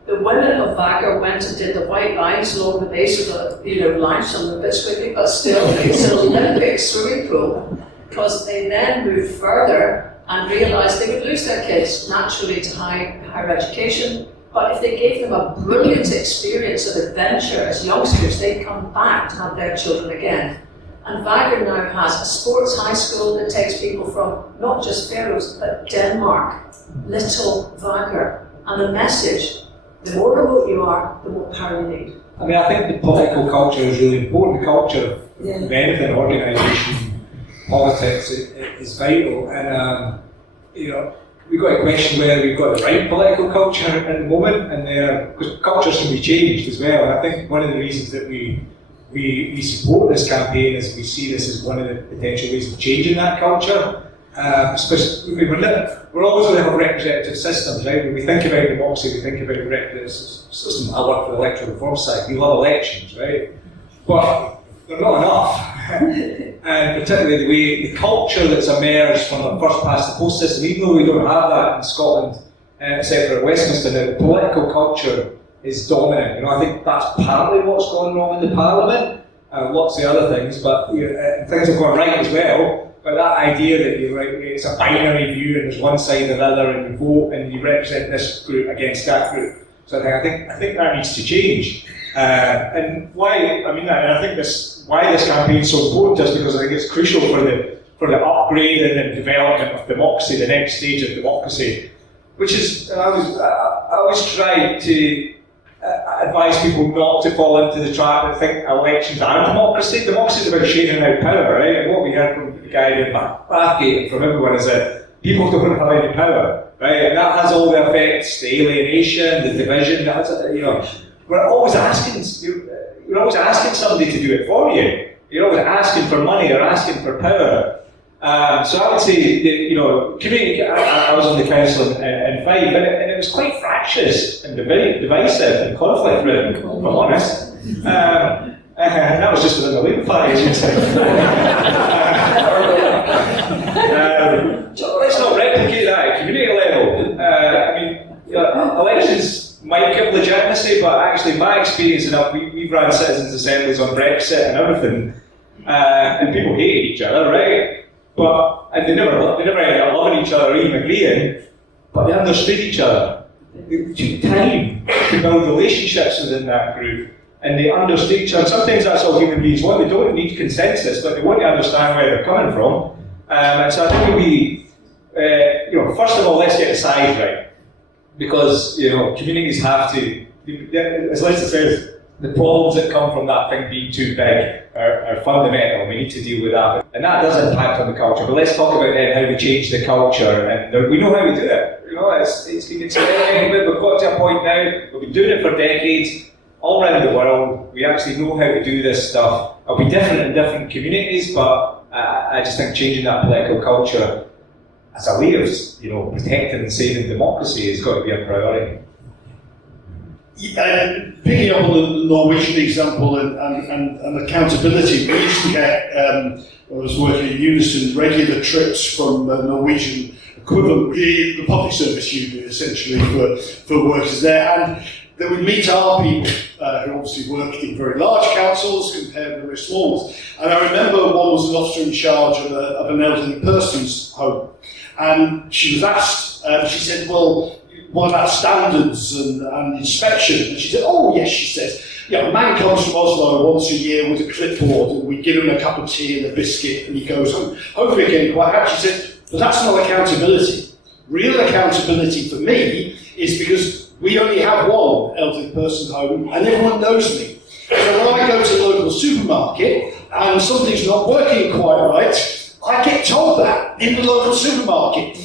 The women of Vagar went and did the white lines along the base of the lines, some a bit squiggly, but still it's an Olympic swimming pool, because they then moved further and realised they would lose their kids naturally to higher education, but if they gave them a brilliant experience of adventure as youngsters, they'd come back to have their children again. And Vagar now has a sports high school that takes people from not just Faroes, but Denmark, little Vagar. And the message, the more remote you are, the more power you need. I mean, I think the political culture is really important. The culture of anything, organisation, politics is vital, and we've got to question whether we've got the right political culture at the moment, and because cultures can be changed as well. And I think one of the reasons that we support this campaign is we see this as one of the potential ways of changing that culture. Especially, we're always going to have representative systems, right? When we think about democracy, we think about a representative system. I work for the Electoral Reform Society. We'll have elections, right? But they're not enough. And particularly the culture that's emerged from the first past the post system, even though we don't have that in Scotland, except for at Westminster now, the political culture is dominant. I think that's partly what's going wrong in the Parliament, lots of other things, but things have gone right as well. But that idea that it's a binary view and there's one side or the other, and you vote and you represent this group against that group. So I think that needs to change. And why? I mean, I think why this campaign is so important, just because I think it's crucial for the upgrading and development of democracy, the next stage of democracy, which is, I always try to advise people not to fall into the trap and think elections are democracy. Democracy is about sharing out power, right? And what we heard from the guy in Bathgate and from everyone is that people don't have any power, right? And that has all the effects, the alienation, the division. We're always asking. You're always asking somebody to do it for you. You're always asking for money or asking for power. So I would say that, community. I was on the council in Fife, and it was quite fractious and divisive and conflict-ridden, if I'm honest. And that was just within the Labour Party, as you say. Let's not replicate that at community level. Elections might give legitimacy, but actually, my experience enough, we've run citizens' assemblies on Brexit and everything, and people hated each other, right? And they never ended up loving each other or even agreeing, but they understood each other. It took time to build relationships within that group, and they understood each other. Sometimes that's all human beings want. They don't need consensus, but they want to understand where they're coming from. And so I think first of all, let's get the size right, because communities have to, as Lesley says, the problems that come from that thing being too big are fundamental. We need to deal with that. And that does impact on the culture. But let's talk about then how we change the culture. And we know how we do it. It's been experimented. We've got to a point now, we've been doing it for decades, all around the world. We actually know how to do this stuff. It'll be different in different communities, but I just think changing that political culture as a way of, protecting and saving democracy has got to be a priority. Picking up on the Norwegian example and accountability, we used to get, when I was working at Unison, regular trips from the Norwegian equivalent, the public service union essentially for workers there, and they would meet our people who obviously worked in very large councils compared with very small ones. And I remember one was an officer in charge of an elderly person's home, and she was asked, she said, well, what about standards and inspection? And she said, oh yes, she says, a man comes from Oslo once a year with a clipboard, and we give him a cup of tea and a biscuit, and he goes home, hopefully getting quite happy. She said, but that's not accountability. Real accountability for me is because we only have one elderly person home, and everyone knows me. So when I go to the local supermarket and something's not working quite right, I get told that in the local supermarket.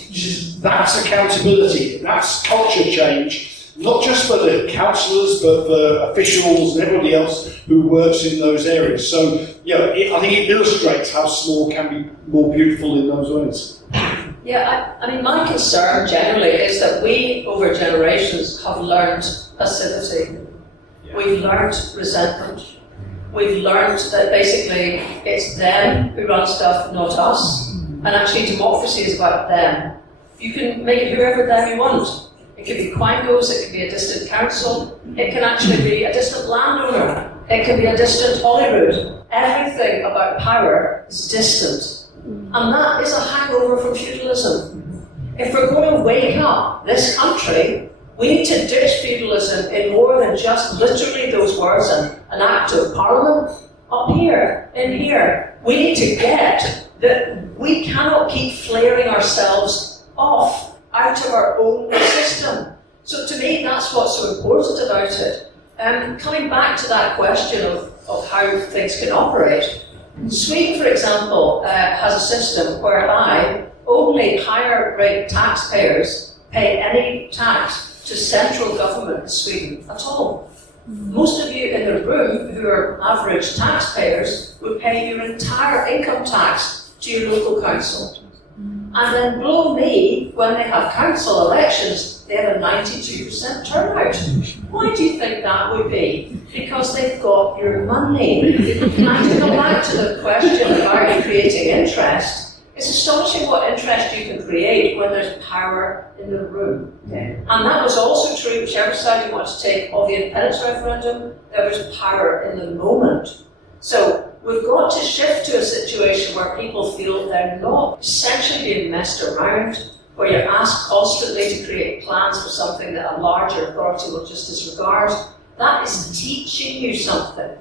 That's accountability, that's culture change, not just for the councillors, but for officials and everybody else who works in those areas. So, I think it illustrates how small can be more beautiful in those ways. Yeah, I mean, my concern generally is that we, over generations, have learned passivity. We've learned resentment. We've learned that basically it's them who run stuff, not us. And actually democracy is about them. You can make it whoever them you want. It could be Quangos, it could be a distant council, it can actually be a distant landowner, it can be a distant Holyrood. Everything about power is distant. And that is a hangover from feudalism. If we're going to wake up this country, we need to ditch feudalism in more than just literally those words and an act of parliament. Up here, in here, we need to get that we cannot keep flaring ourselves off out of our own system. So to me, that's what's so important about it. Coming back to that question of how things can operate, Sweden, for example, has a system whereby only higher rate taxpayers pay any tax to central government in Sweden at all. Most of you in the room who are average taxpayers would pay your entire income tax to your local council. And then blow me, when they have council elections, they have a 92% turnout. Why do you think that would be? Because they've got your money. And to come back to the question about creating interest, it's astonishing what interest you can create when there's power in the room. And that was also true, whichever side you want to take of the independence referendum, there was power in the moment. So we've got to shift to a situation where people feel they're not essentially being messed around, where you're asked constantly to create plans for something that a larger authority will just disregard. That is teaching you something.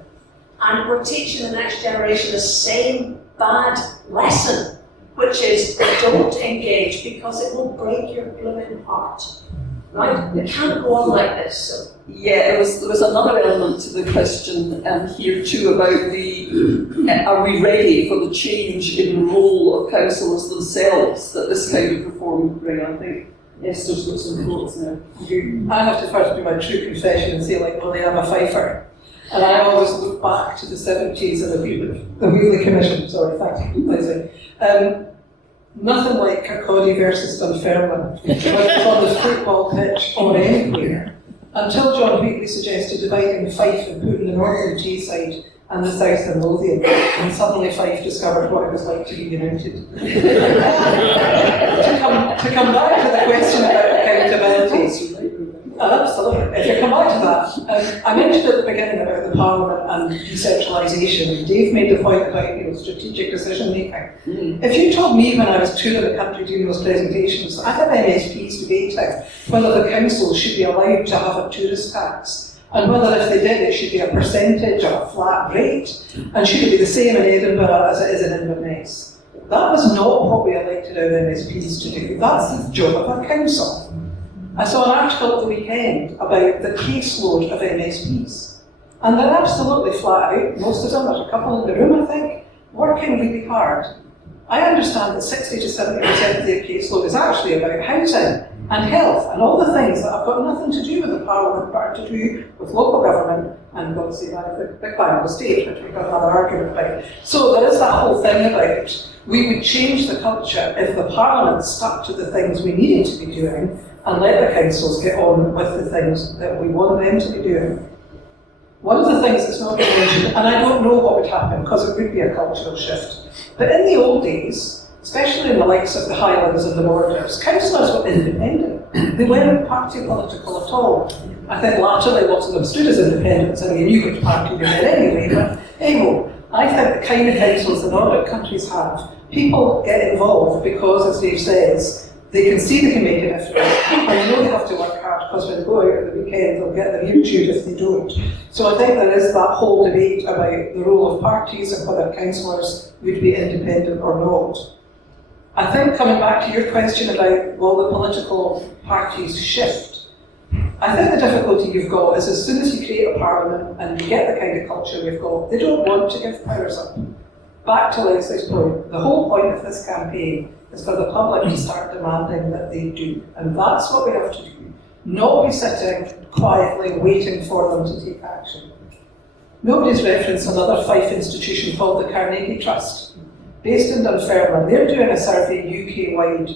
And we're teaching the next generation the same bad lesson, which is don't engage because it will break your blooming heart. Right? It can't go on like this. So. Yeah, there was another element to the question here too about are we ready for the change in the role of councillors themselves that this kind of reform would bring? I think Esther's got some thoughts now. I have to first do my true confession and say, like Willie, I'm a fifer. And I always look back to the 70s and the Wheelie Commission. Sorry, thank you, Lesley. Nothing like Kirkcaldy versus Dunfermline, whether it's on the football pitch or anywhere, until John Wheatley suggested dividing Fife and putting the northern Tayside and the south in Lothian, and suddenly Fife discovered what it was like to be united. to come back to the question about accountability, absolutely. If you come back to that, I mentioned at the beginning about the Parliament and decentralisation. Dave made the point about strategic decision making. If you told me when I was touring the country doing those presentations, I had MSPs debating whether the council should be allowed to have a tourist tax, and whether if they did it should be a percentage or a flat rate, and should it be the same in Edinburgh as it is in Inverness. That was not what we elected our MSPs to do. That's the job of a council. I saw an article at the weekend about the caseload of MSPs, and they're absolutely flat out, most of them, there's a couple in the room I think, working really hard. I understand that 60 to 70% of their caseload is actually about housing, and health, and all the things that have got nothing to do with the Parliament, but to do with local government and, God save the Quango state, which we've got another argument about. So there is that whole thing about we would change the culture if the Parliament stuck to the things we needed to be doing and let the councils get on with the things that we want them to be doing. One of the things that's not been mentioned, and I don't know what would happen because it would be a cultural shift, but in the old days, especially in the likes of the Highlands and the Borders, councillors were independent. They weren't party political at all. I think latterly lots of them stood as independents and they knew which party they were anyway, but anyway, I think the kind of councils the Nordic countries have, people get involved because, as Dave says, they can see they can make a difference, and they know they have to work hard because when they go out at the weekend they'll get their YouTube if they don't. So I think there is that whole debate about the role of parties and whether councillors would be independent or not. I think coming back to your question about will the political parties shift, I think the difficulty you've got is as soon as you create a parliament and you get the kind of culture we've got, they don't want to give powers up. Back to Lesley's point, the whole point of this campaign is for the public to start demanding that they do. And that's what we have to do. Not be sitting quietly waiting for them to take action. Nobody's referenced another Fife institution called the Carnegie Trust, based in Dunfermline. They're doing a survey UK-wide,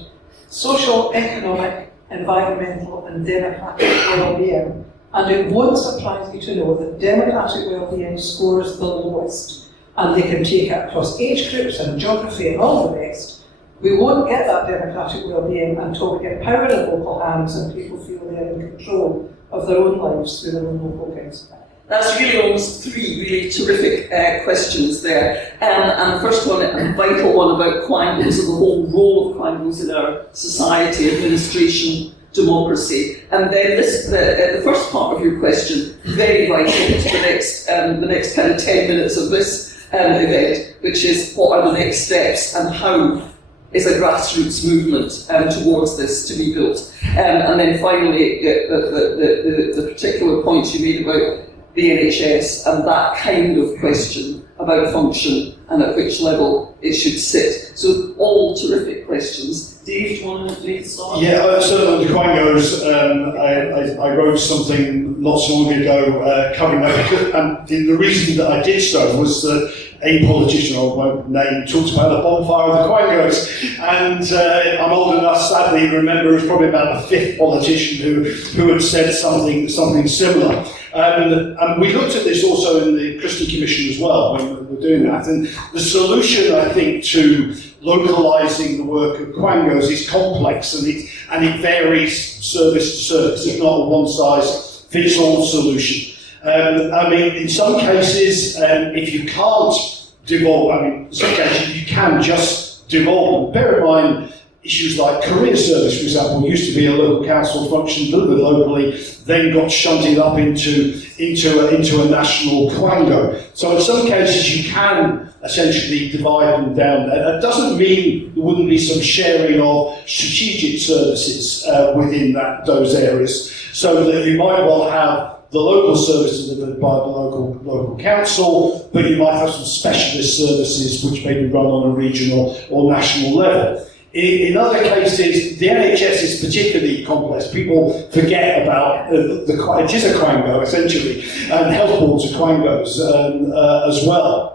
social, economic, environmental and democratic well-being. And it won't surprise you to know that democratic well-being scores the lowest. And they can take it across age groups and geography and all the rest. We won't get that democratic well-being until we get power in local hands and people feel they're in control of their own lives through their own local council. That's really almost three really terrific questions there. And the first one, a vital one about quangos and the whole role of quangos in our society, administration, democracy. And then the first part of your question, very vital to the next kind of 10 minutes of this event, which is what are the next steps and how is a grassroots movement towards this to be built. And then finally, the particular points you made about the NHS and that kind of question about function and at which level it should sit. So all terrific questions. Dave, do you want to make a start? Yeah, so on the quangos, I wrote something not so long ago covering that, and the reason that I did so was that a politician, I won't name, talked about the bonfire of the quangos, and I'm old enough, sadly, to remember it was probably about the fifth politician who had said something similar. And we looked at this also in the Christie Commission as well when we were doing that, and the solution, I think, to localising the work of quangos is complex and it varies service to service. It's not a one-size-fits-all solution. I mean, in some cases, if you can't devolve, in some cases you can just devolve them. Bear in mind, issues like career service, for example, used to be a local council function delivered locally, then got shunted up into a national quango. So in some cases you can essentially divide them down. That doesn't mean there wouldn't be some sharing of strategic services within those areas, so that you might well have the local services delivered by the local council, but you might have some specialist services which may be run on a regional or national level. In other cases, the NHS is particularly complex. People forget about it is a quango essentially, and health boards are quangos as well.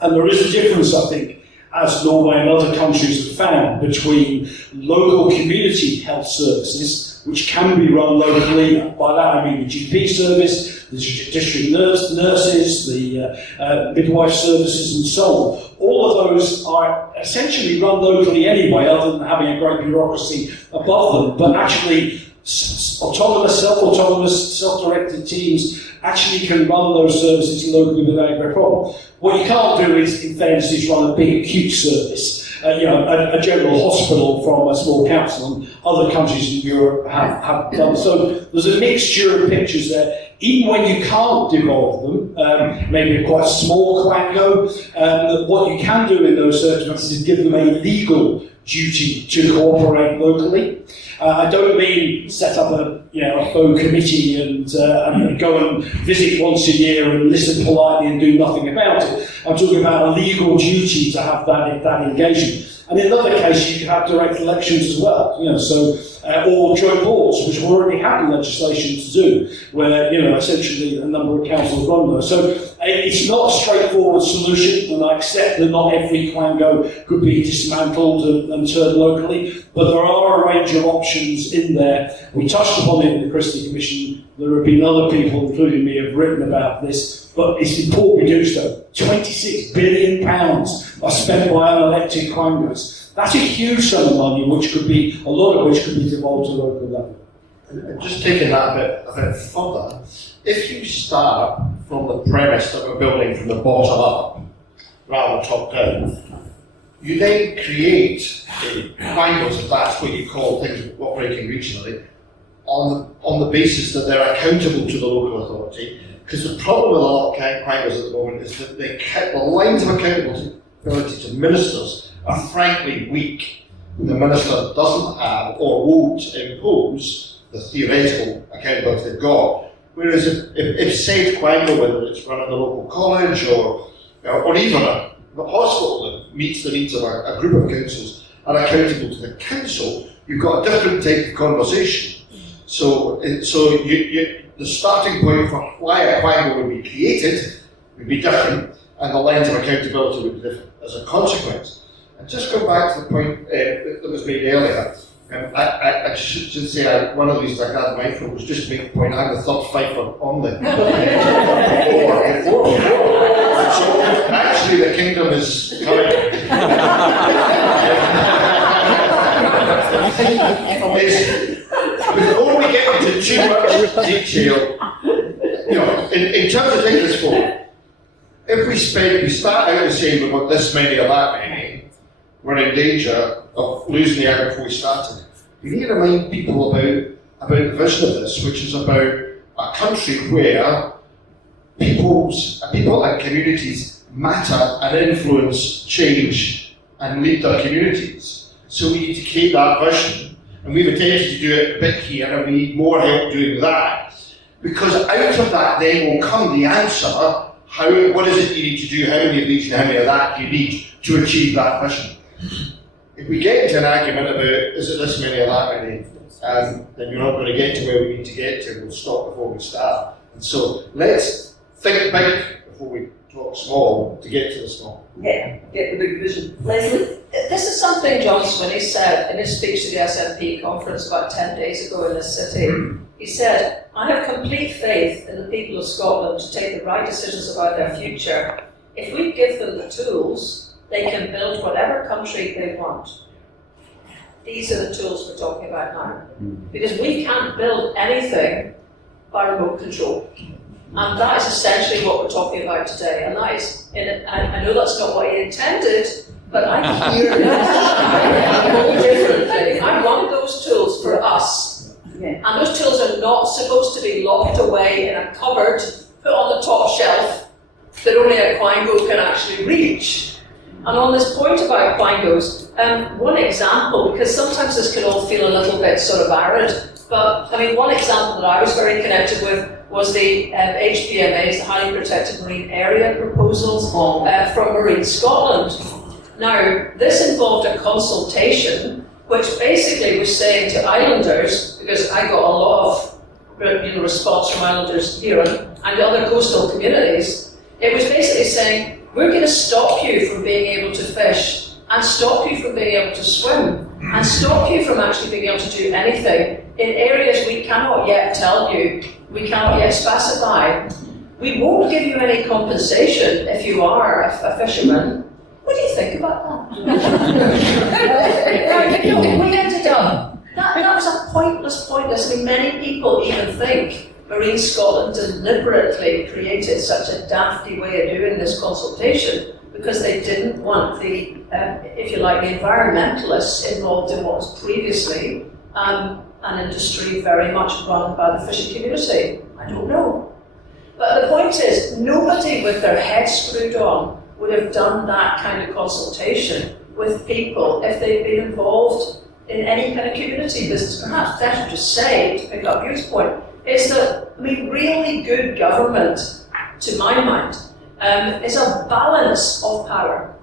And there is a difference, I think, as Norway and other countries have found, between local community health services, which can be run locally. By that I mean the GP service, the district nurses, the midwife services and so on. All of those are essentially run locally anyway, other than having a great bureaucracy above them, but actually autonomous, self-directed teams actually can run those services locally without a great problem. What you can't do is, in fairness, is run a big acute service, a general hospital from a small council, and other countries in Europe have done. So there's a mixture of pictures there. Even when you can't devolve them, maybe a quite small quango, what you can do in those circumstances is give them a legal duty to cooperate locally. I don't mean set up a faux committee and go and visit once a year and listen politely and do nothing about it. I'm talking about a legal duty to have that engagement. And in another case, you could have direct elections as well, or joint boards, which we already have the legislation to do, where, essentially a number of councils run those. So it's not a straightforward solution, and I accept that not every Quango could be dismantled and turned locally, but there are a range of options in there. We touched upon it in the Christie Commission. There have been other people, including me, have written about this, but it's important we do so. £26 billion are spent by unelected Quangos. That's a huge sum of money, a lot of which could be devolved to local level. And just taking that a bit further, if you start from the premise that we're building from the bottom up, rather than top down, you then create Quangos, if that's what you call things operating regionally, on the basis that they're accountable to the local authority. Because the problem with a lot of Quangos at the moment is that the lines of accountability to ministers are frankly weak. The minister doesn't have or won't impose the theoretical accountability they've got. Whereas if said Quango, whether it's running the local college or even the hospital that meets the needs of a group of councils, are accountable to the council, you've got a different type of conversation. So the starting point for why a Quango would be created would be different, and the lines of accountability would be different as a consequence. And just go back to the point that was made earlier. I should say one of the reasons I grabbed the microphone was just to make the point I'm the third fifer on the So actually the kingdom is coming. Before we get into too much detail, in terms of taking this forward, if we start out and saying we've got this many or that many, we're in danger of losing the out before we started. We need to remind people about the vision of this, which is about a country where people and communities matter and influence change and lead their communities. So we need to keep that vision, and we've attempted to do it a bit here, and we need more help doing that, because out of that then will come the answer, what is it you need to do, how many of these and how many of that do you need to achieve that vision. If we get into an argument about is it this many or that many, then you're not going to get to where we need to get to. We'll stop before we start. And so let's think big before we talk small to get to the small. Yeah, get the big vision. Lesley? This is something John Swinney said in his speech to the SNP conference about 10 days ago in this city. He said, I have complete faith in the people of Scotland to take the right decisions about their future. If we give them the tools, they can build whatever country they want. These are the tools we're talking about now. Because we can't build anything by remote control. And that is essentially what we're talking about today. And that is, I know that's not what he intended, but I hear it a whole different thing. I want those tools for us. Yeah. And those tools are not supposed to be locked away in a cupboard, put on the top shelf, that only a Quango can actually reach. And on this point about Quangos, one example, because sometimes this can all feel a little bit sort of arid, but I mean, one example that I was very connected with was the HPMA's, the Highly Protected Marine Area proposals from Marine Scotland. Now, this involved a consultation, which basically was saying to islanders, because I got a lot of response from islanders here and other coastal communities, it was basically saying, we're going to stop you from being able to fish, and stop you from being able to swim, and stop you from actually being able to do anything in areas we cannot yet tell you, we cannot yet specify. We won't give you any compensation if you are a fisherman. What do you think about that? We ended up, that was a pointless. I mean, many people even think Marine Scotland deliberately created such a dafty way of doing this consultation because they didn't want the, if you like, the environmentalists involved in what was previously an industry very much run by the fishing community. I don't know. But the point is, nobody with their head screwed on would have done that kind of consultation with people if they'd been involved in any kind of community business. Perhaps I should just say, to pick up Hugh's point, is that, I mean, really good government, to my mind, is a balance of power.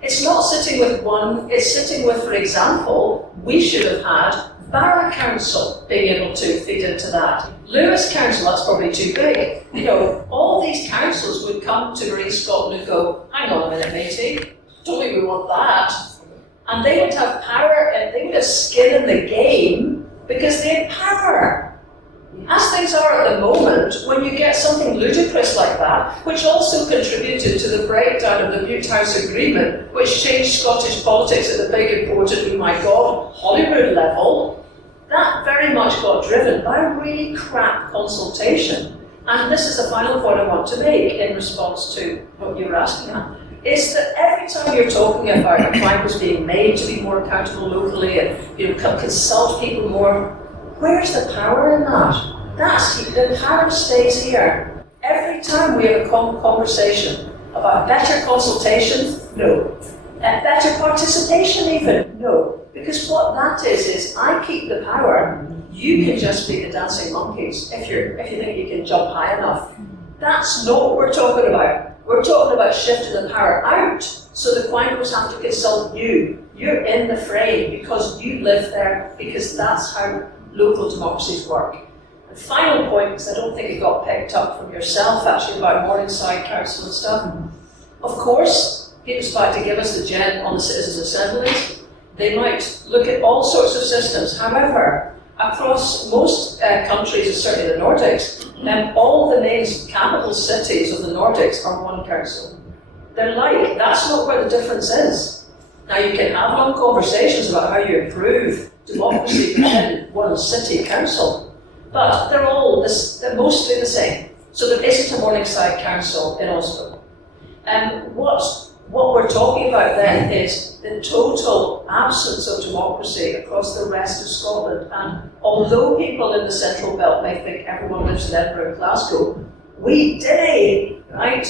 It's not sitting with one, it's sitting with, for example, we should have had Barra Council being able to feed into that. Lewis Council, that's probably too big. You know, all these councils would come to Marine Scotland and go, hang on a minute, matey, don't think we want that. And they would have power and they would have skin in the game because they had power. As things are at the moment, when you get something ludicrous like that, which also contributed to the breakdown of the Butte House Agreement, which changed Scottish politics at the big, important, oh my God, Hollywood level, that very much got driven by a really crap consultation. And this is the final point I want to make in response to what you were asking at, is that every time you're talking about a plan was being made to be more accountable locally and consult people more, where's the power in that? The power stays here. Every time we have a conversation about better consultation, no. Better participation even, no. Because what that is I keep the power, you can just be the dancing monkeys if you think you can jump high enough. That's not what we're talking about. We're talking about shifting the power out so the Quangos have to consult you. You're in the fray because you live there, because that's how local democracies work. And final point, because I don't think it got picked up from yourself actually about Morningside Council and stuff. Of course, Peter's about to give us the gen on the citizens' assemblies. They might look at all sorts of systems. However, across most countries, certainly the Nordics, all the main capital cities of the Nordics are one council. They're like, that's not where the difference is. Now you can have long conversations about how you improve democracy within one city council, but they're mostly the same. So there isn't a Morningside Council in Oslo. And what we're talking about then is the total absence of democracy across the rest of Scotland. And although people in the Central Belt may think everyone lives in Edinburgh and Glasgow, we did, right?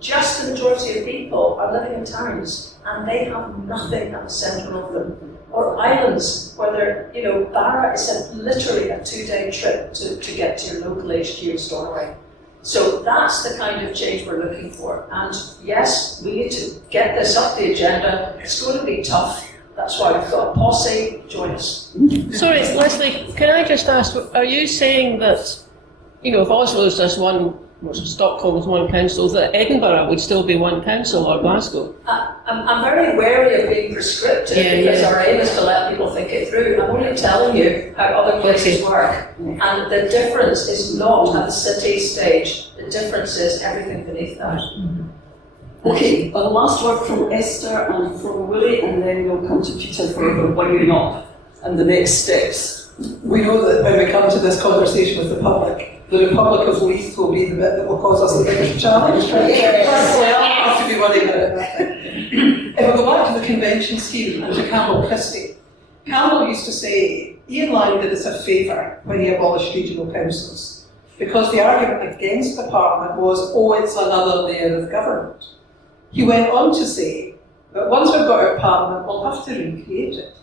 Just the majority of people are living in towns and they have nothing at the centre of them. Or islands where Barra is literally a 2-day trip to get to your local HQ in Stornoway. So that's the kind of change we're looking for. And yes, we need to get this up the agenda. It's going to be tough. That's why we've got a posse. Join us. Sorry, Lesley, can I just ask, are you saying that, if Oslo's just one, Stockholm's one council, that Edinburgh would still be one council, or Glasgow? I'm very wary of being prescriptive because our aim is to let people think it through. I'm only telling you how other places work. And the difference is not at the city stage. The difference is everything beneath that. Okay, well, the last word from Esther and from Willie, and then we'll come to Peter for the winding up and the next steps. We know that when we come to this conversation with the public, the Republic of Leith will be the bit that will cause us the biggest challenge. Right? Personally, I don't have to be worried about that. If I go back to the convention scheme and to Campbell Christie, Campbell used to say, Ian Lang did us a favour when he abolished regional councils, because the argument against the Parliament was, it's another layer of government. He went on to say that once we've got our Parliament, we'll have to recreate it.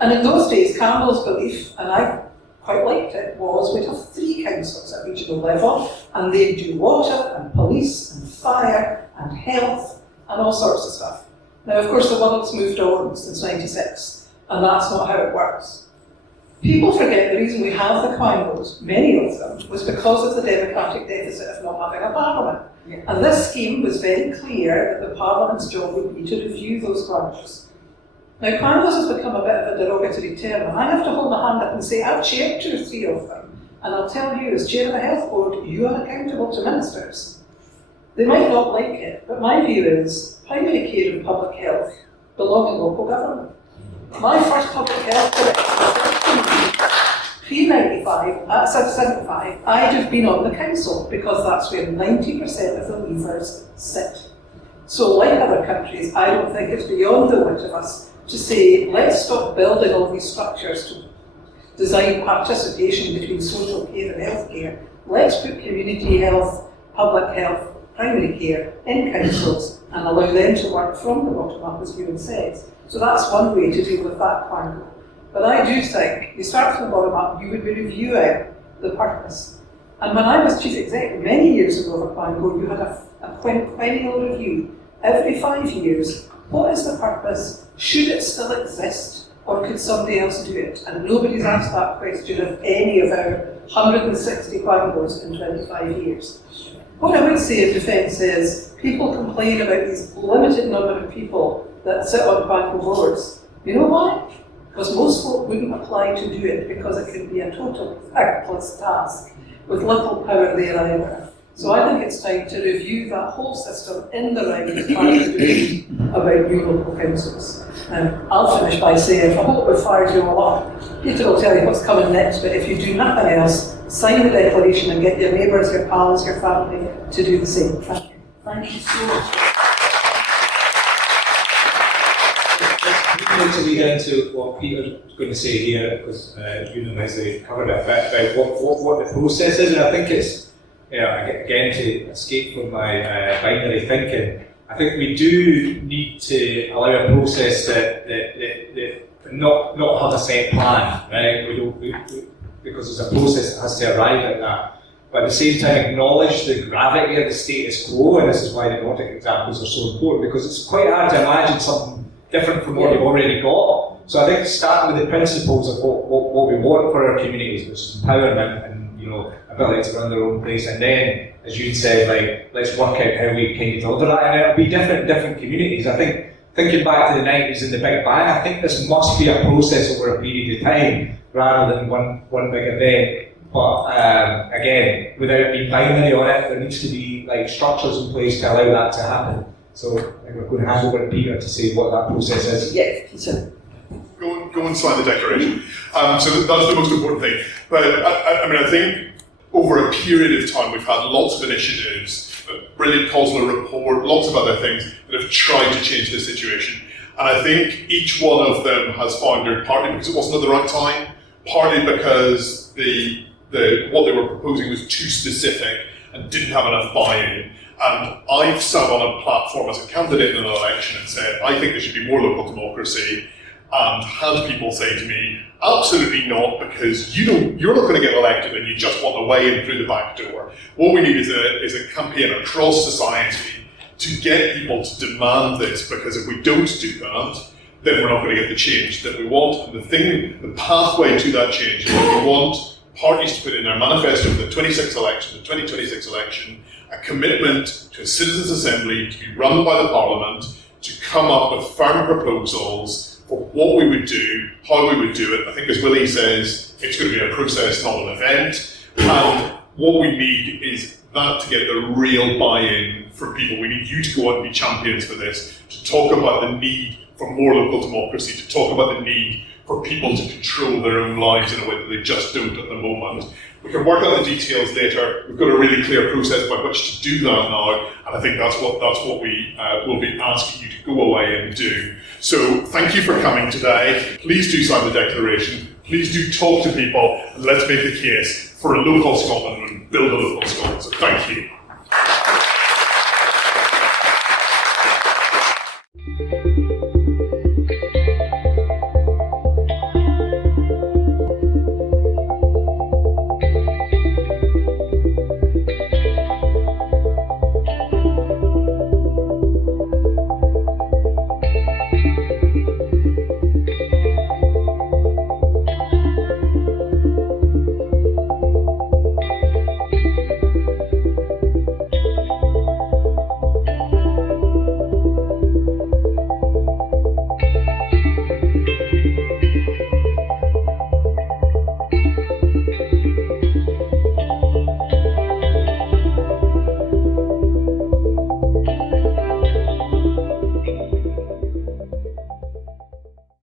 And in those days, Campbell's belief, and I quite liked it, was we'd have 3 councils at regional level, and they'd do water and police and fire and health and all sorts of stuff. Now, of course, the world's moved on since '96, and that's not how it works. People forget the reason we have the Quangos, many of them, was because of the democratic deficit of not having a parliament. And this scheme was very clear that the Parliament's job would be to review those branches. Now, Quangos has become a bit of a derogatory term, and I have to hold my hand up and say I've chaired 2 or 3 of them, and I'll tell you, as chair of a health board, you are accountable to ministers. They might not like it, but my view is primary care and public health belong in local government. My first public health director, pre-95, at 75, I'd have been on the council, because that's where 90% of the levers sit. So, like other countries, I don't think it's beyond the wit of us to say, let's stop building all these structures to design participation between social care and health care. Let's put community health, public health, primary care in councils and allow them to work from the bottom up, as Ewan says. So that's one way to deal with that quangle. But I do think, you start from the bottom up, you would be reviewing the purpose. And when I was chief executive many years ago of a quangle, you had a quinquennial review every 5 years, what is the purpose? Should it still exist? Or could somebody else do it? And nobody's asked that question of any of our 160 panels in 25 years. What I would say in defence is, people complain about these limited number of people that sit on panel boards. You know why? Because most folk wouldn't apply to do it because it can be a total thankless task with little power there either. So I think it's time to review that whole system in the right part of the debate about new local councils. I'll finish by saying, I hope we've fired you all up. Peter will tell you what's coming next, but if you do nothing else, sign the declaration and get your neighbours, your pals, your family to do the same. Thank you. Thank you so much. Let's lead into what Peter's going to say here, because you and Lesley covered it a bit about what the process is, and I think it's, again, to escape from my binary thinking, I think we do need to allow a process that not have a set plan, right? Because it's a process that has to arrive at that. But at the same time, acknowledge the gravity of the status quo, and this is why the Nordic examples are so important, because it's quite hard to imagine something different from what you've already got. So I think starting with the principles of what we want for our communities, which is empowerment and ability to run their own place, and then, as you said, let's work out how we kind of deliver that, and it'll be different in different communities. I think, thinking back to the 90s and the Big Bang, I think this must be a process over a period of time, rather than one big event. But again, without being binary on it, there needs to be structures in place to allow that to happen. So I think we're going to hand over to Peter to say what that process is. Yeah, Peter. Go and sign the declaration. So that's the most important thing. But I think over a period of time we've had lots of initiatives, a brilliant COSLA report, lots of other things that have tried to change the situation. And I think each one of them has foundered, partly because it wasn't at the right time, partly because what they were proposing was too specific and didn't have enough buy-in. And I've sat on a platform as a candidate in an election and said, I think there should be more local democracy, and had people say to me, absolutely not, because you're not going to get elected and you just want a way in through the back door. What we need is a campaign across society to get people to demand this, because if we don't do that, then we're not going to get the change that we want. And the pathway to that change is that we want parties to put in their manifesto for the 2026 election, a commitment to a citizens' assembly to be run by the Parliament, to come up with firm proposals for what we would do, how we would do it. I think, as Willie says, it's going to be a process, not an event. And what we need is that to get the real buy-in from people. We need you to go out and be champions for this, to talk about the need for more local democracy, to talk about the need for people to control their own lives in a way that they just don't at the moment. We can work out the details later. We've got a really clear process by which to do that now, and I think that's what we will be asking you to go away and do. So thank you for coming today. Please do sign the declaration. Please do talk to people, and let's make the case for a local Scotland and build a local Scotland. So thank you.